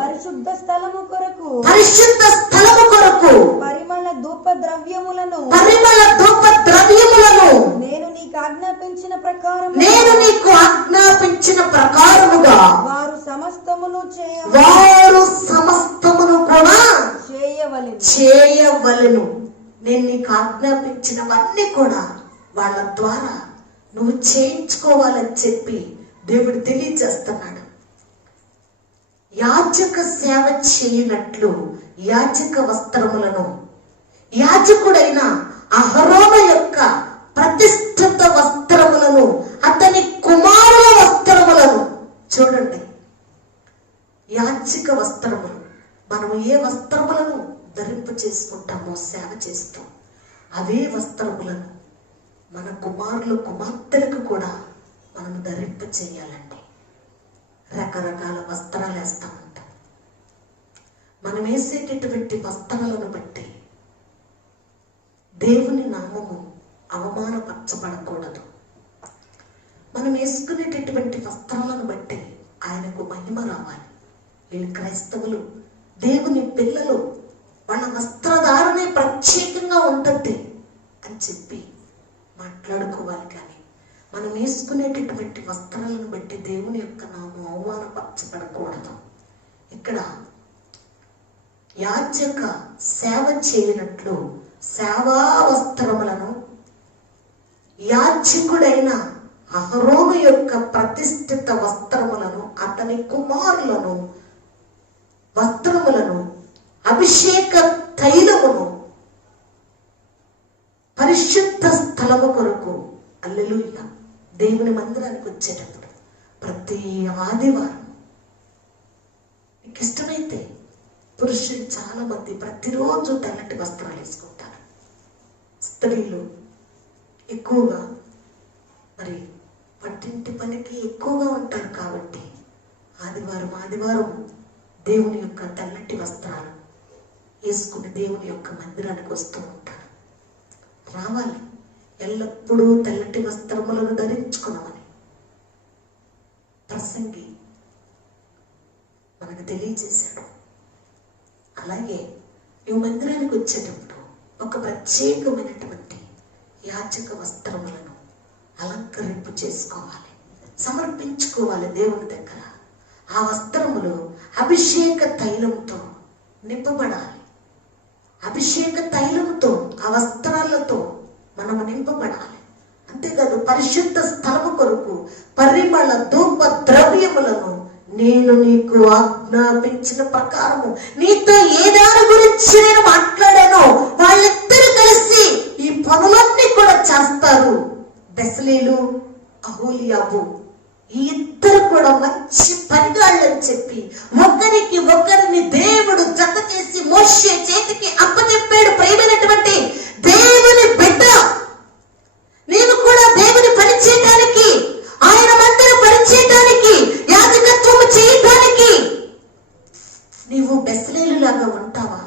పరిశుద్ధ స్థలము కొరకు పరిమళ ధూప ద్రవ్యములను నేను నీకు ఆజ్ఞాపించిన ప్రకారముగా వారు సమస్తమును కూడా చేయవలెను. నేను నీకు ఆజ్ఞాపించినవన్నీ కూడా వాళ్ళ ద్వారా నువ్వు చేయించుకోవాలని చెప్పి దేవుడు తెలియజేస్తున్నాడు. యాజక సేవ చేయనట్లు యాజక వస్త్రములను, యాజకుడైన అహరోను యొక్క ప్రతిష్ఠిత వస్త్రములను, అతని కుమారుల వస్త్రములను. చూడండి, యాజక వస్త్రములు. మనం ఏ వస్త్రములను ధరింపు చేసుకుంటామో సేవ చేస్తాం, అవే వస్త్రములను మన కుమార్తెలకు కూడా మనం ధరింప చేయాలండి. రకరకాల వస్త్రాలు వేస్తూ ఉంటాం. మనం వేసేటటువంటి వస్త్రాలను బట్టి దేవుని నామము అవమానపరచబడకూడదు. మనం వేసుకునేటటువంటి వస్త్రాలను బట్టి ఆయనకు మహిమ రావాలి. వీళ్ళు క్రైస్తవులు, దేవుని పిల్లలు, వాళ్ళ వస్త్రధారణే ప్రత్యేకంగా ఉంటుంది అని చెప్పి మాట్లాడుకోవాలి. కానీ మనం వేసుకునేటటువంటి వస్త్రాలను బట్టి దేవుని యొక్క నామం అవమానపరచబడకూడదు. ఇక్కడ యాజక సేవ చేయనట్లు సేవా వస్త్రములను, యాజకుడైన అహరోను యొక్క ప్రతిష్ఠిత వస్త్రములను, అతని కుమారులను వస్త్రములను, అభిషేక తైలమును పరిశుద్ధ స్థలము కొరకు. హల్లెలూయా. దేవుని మందిరానికి వచ్చేటప్పుడు ప్రతి ఆదివారం మీకు ఇష్టమైతే పురుషులు చాలా మంది ప్రతిరోజు తెల్లటి వస్త్రాలు వేసుకుంటారు. స్త్రీలు ఎక్కువగా మరి పట్టింటి పనికి ఎక్కువగా ఉంటారు కాబట్టి ఆదివారం దేవుని యొక్క తెల్లటి వస్త్రాలు వేసుకుని దేవుని యొక్క మందిరానికి వస్తూ ఉంటారు. రావాలి, ఎల్లప్పుడూ తెల్లటి వస్త్రములను ధరించుకున్నామని ప్రసంగి మనకు తెలియజేశాడు. అలాగే ఈ మందిరానికి వచ్చేటప్పుడు ఒక ప్రత్యేకమైనటువంటి యాజక వస్త్రములను అలంకరింపు చేసుకోవాలి, సమర్పించుకోవాలి దేవుని దగ్గర. ఆ వస్త్రములు అభిషేక తైలంతో నింపబడాలి. అభిషేక తైలంతో, ఆ వస్త్రాలతో మనము నింపబడాలి. అంతేకాదు, పరిశుద్ధ స్థలము కొరకు పరిమళ ధూప ద్రవ్యములను నేను నీకు ఆజ్ఞాపించిన ప్రకారము. నీతో ఏ దాని గురించి నేను మాట్లాడానో వాళ్ళిద్దరు కలిసి ఈ పనులన్నీ కూడా చేస్తారు. బెసలేలు, అహోలియాబు ఈ ఇద్దరు కూడా మంచి పనిగాళ్ళని చెప్పి ఒకరికి ఒకరిని దేవుడు జత చేసి మోషే చేతికి అప్పచెప్పాడు. ప్రియమైనటువంటి దేవుని బిడ్డ, నీవు కూడా దేవుని పని చేయడానికి, ఆయన మందిరం పని చేయడానికి, యాజకత్వము చేయడానికి నీవు బెస్లేలులాగా ఉంటావా?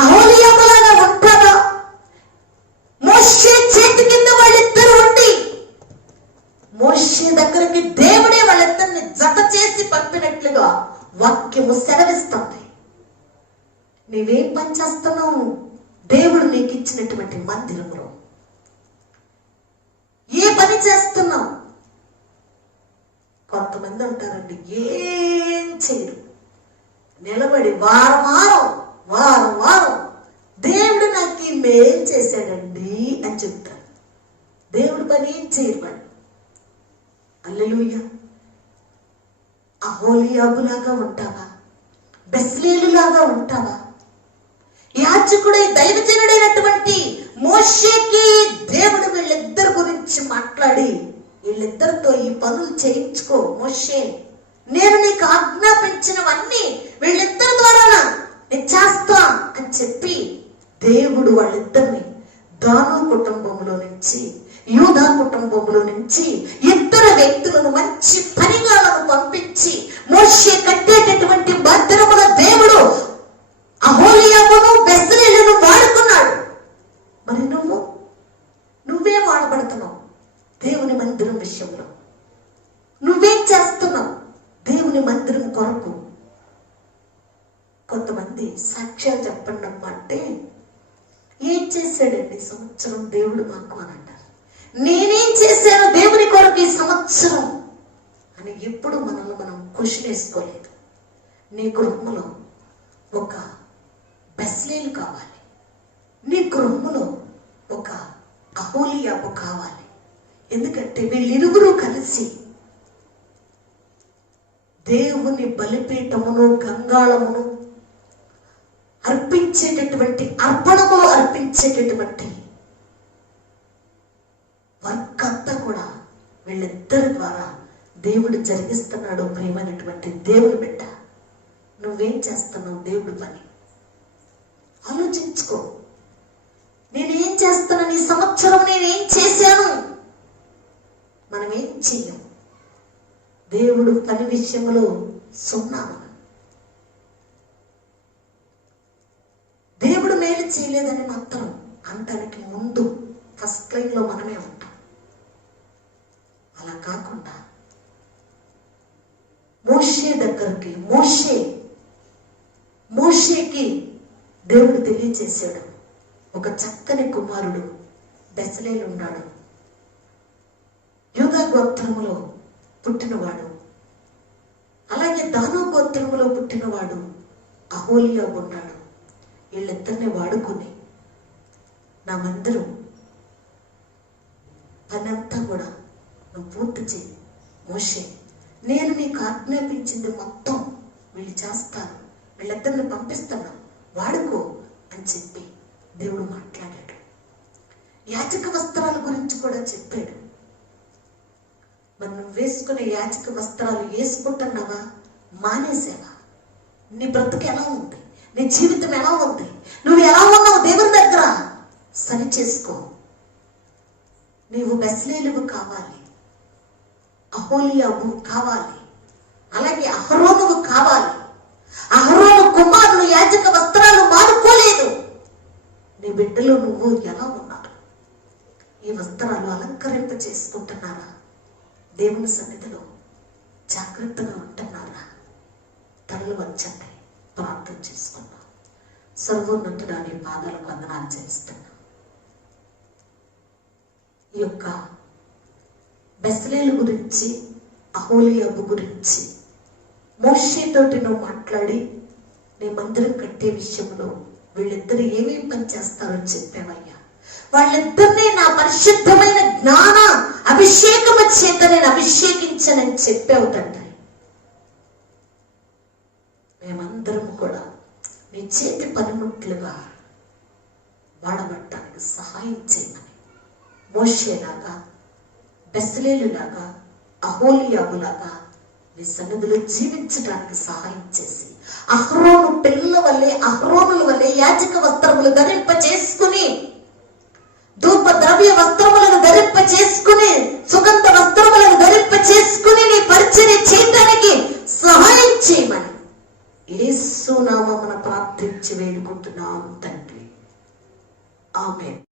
అహోలియాబులాగా ఉంటావా? మోషే చేతి కింద వాళ్ళిద్దరు ఉండి మోషే దగ్గరికి దేవుడే వాళ్ళిద్దరిని జత చేసి పంపినట్లుగా వాక్యము సెలవిస్తుంది. నీవేం పని చేస్తున్నావు? దేవుడు నీకు ఇచ్చినటువంటి మందిరంలో ఏ పని చేస్తున్నావు? కొంతమంది ఉంటారండి, ఏం చేయరు, నిలబడి వారం వారం దేవుడు నాకు ఈ మేలు చేశాడండి అని చెప్తారు. దేవుడు పని ఏం చేయరు వాళ్ళు. హల్లెలూయా. అహోలియాబులాగా ఉంటావా? బెస్లేలులాగా ఉంటావా? యాజకుడై దైవజనుడైనటువంటి మోషేకి దేవుడు వీళ్ళిద్దరి గురించి మాట్లాడి, వీళ్ళిద్దరితో ఈ పనులు చేయించుకో మోషే, నేను నీకు ఆజ్ఞాపించినవన్నీ వీళ్ళిద్దరి ద్వారా నేను చేస్తా అని చెప్పి దేవుడు వాళ్ళిద్దరిని దాను కుటుంబంలో నుంచి, యూదా కుటుంబంలో నుంచి ఇద్దరు వ్యక్తులను మంచి పనిగాలను పంపించి మోషే కట్టేటటువంటి మందిరముల దేవుడు అహోలియాబును బెస్లేలును వాడుకున్నాడు. మరి నువ్వే వాడబడుతున్నావు దేవుని మందిరం విషయంలో? నువ్వేం చేస్తున్నావు దేవుని మందిరం కొరకు? కొంతమంది సాక్ష్యాలు చెప్పండి అమ్మా అంటే, ఏం చేశాడండి సంవత్సరం దేవుడు మాకు అని అంటారు. నేనేం చేశాను దేవుని కొరకు ఈ సంవత్సరం అని ఎప్పుడు మనల్ని మనం క్వశ్చన్ వేసుకోలేదు. నీ గృహములో ఒక బెస్లేలు కావాలి, నీ గృహములో ఒక అహోలియాబు కావాలి. ఎందుకంటే వీళ్ళిరువురు కలిసి దేవుని బలిపీఠమును గంగాళమును అర్పించేటటువంటి అర్పణములు అర్పించేటటువంటి వర్క్ అంతా కూడా వీళ్ళిద్దరి ద్వారా దేవుడు జరిగిస్తున్నాడు. ప్రియమైనటువంటి దేవుని బిడ్డ, నువ్వేం చేస్తున్నావు దేవుడి పని? ఆలోచించుకో. నేనేం చేస్తున్నాను ఈ సంవత్సరం, నేనేం చేశాను? మనం ఏం చెయ్యం. దేవుడు పని విషయంలో సున్నాము. దేవుడు మేలు చేయలేదని మాత్రం అంటానికి ముందు ఫస్ట్ లైన్ లో మనమే ఉంటాం. అలా కాకుండా మోషే దగ్గరికి మోషేకి దేవుడు తెలియచేశాడు, ఒక చక్కని కుమారుడు బెస్లేలు ఉన్నాడు, యూదా గోత్రములో పుట్టినవాడు, అలాగే దాను గోత్రములో పుట్టినవాడు అహోలియాబు ఉన్నాడు. వీళ్ళిద్దరిని వాడుకొని నా మందిరం పని అంతా కూడా నువ్వు పూర్తి చేయి మోషే, నేను నీకు ఆజ్ఞాపించింది మొత్తం వీళ్ళు చేస్తారు, వీళ్ళిద్దరిని పంపిస్తాను, వాడుకో అని చెప్పి దేవుడు మాట్లాడాడు. యాజక వస్త్రాల గురించి కూడా చెప్పాడు. మరి నువ్వు వేసుకునే యాజక వస్త్రాలు వేసుకుంటున్నావా, మానేసావా? నీ బ్రతుకు ఎలా ఉంది? నీ జీవితం ఎలా ఉంది? నువ్వు ఎలా ఉన్నావు దేవుని దగ్గర సరి చేసుకో. నీవు బెస్లేలువు కావాలి, అహోలియాబు కావాలి, అలాగే అహరోనువు కావాలి. అహరోను కుమారులు యాజక వస్త్రాలు మానుకోలేదు. నీ బిడ్డలో నువ్వు ఎలా ఉన్నారు? ఈ వస్త్రాలు అలంకరింప చేసుకుంటున్నారా? దేవుని సన్నిధిలో జాగ్రత్తగా ఉంటున్నారా? తలలు వంచండి, ప్రార్థన చేసుకున్నాం. సర్వోన్నతుడా నీ పాదాలకు వందనాలు చేస్తున్నా. ఈ యొక్క బెస్లేలు గురించి, అహోలియాబు గురించి మోషేతోటి నువ్వు మాట్లాడి నీ మందిరం కట్టే విషయంలో వీళ్ళిద్దరు ఏమేం పని చేస్తారో చెప్పావయ్యా. వాళ్ళిద్దరినీ నా పరిశుద్ధమైన జ్ఞాన అభిషేకము చేత నేను అభిషేకించానని చెప్పావు తండ్రి. మేమందరం కూడా నీ చేతి పనిముట్లుగా వాడబట్టడానికి సహాయం చేయమని, మోషేలాగా, బెస్లేలులాగా, అహోలియాబులాగా నీ సన్నిధిలో జీవించడానికి సహాయం చేసి అహరోను పిల్లల వల్లే అహరోనుల వల్లే యాజక వస్త్రములు ధరింప చేసుకుని ధూప ద్రవ్య వస్త్రములను ధరింప చేసుకుని సుగంధ వస్త్రములను ధరింప చేసుకుని నీ పరిచర్య చేయడానికి సహాయం చేయమని యేసు నామమున ప్రార్థించి వేడుకుంటున్నాం తండ్రి. ఆమేన్.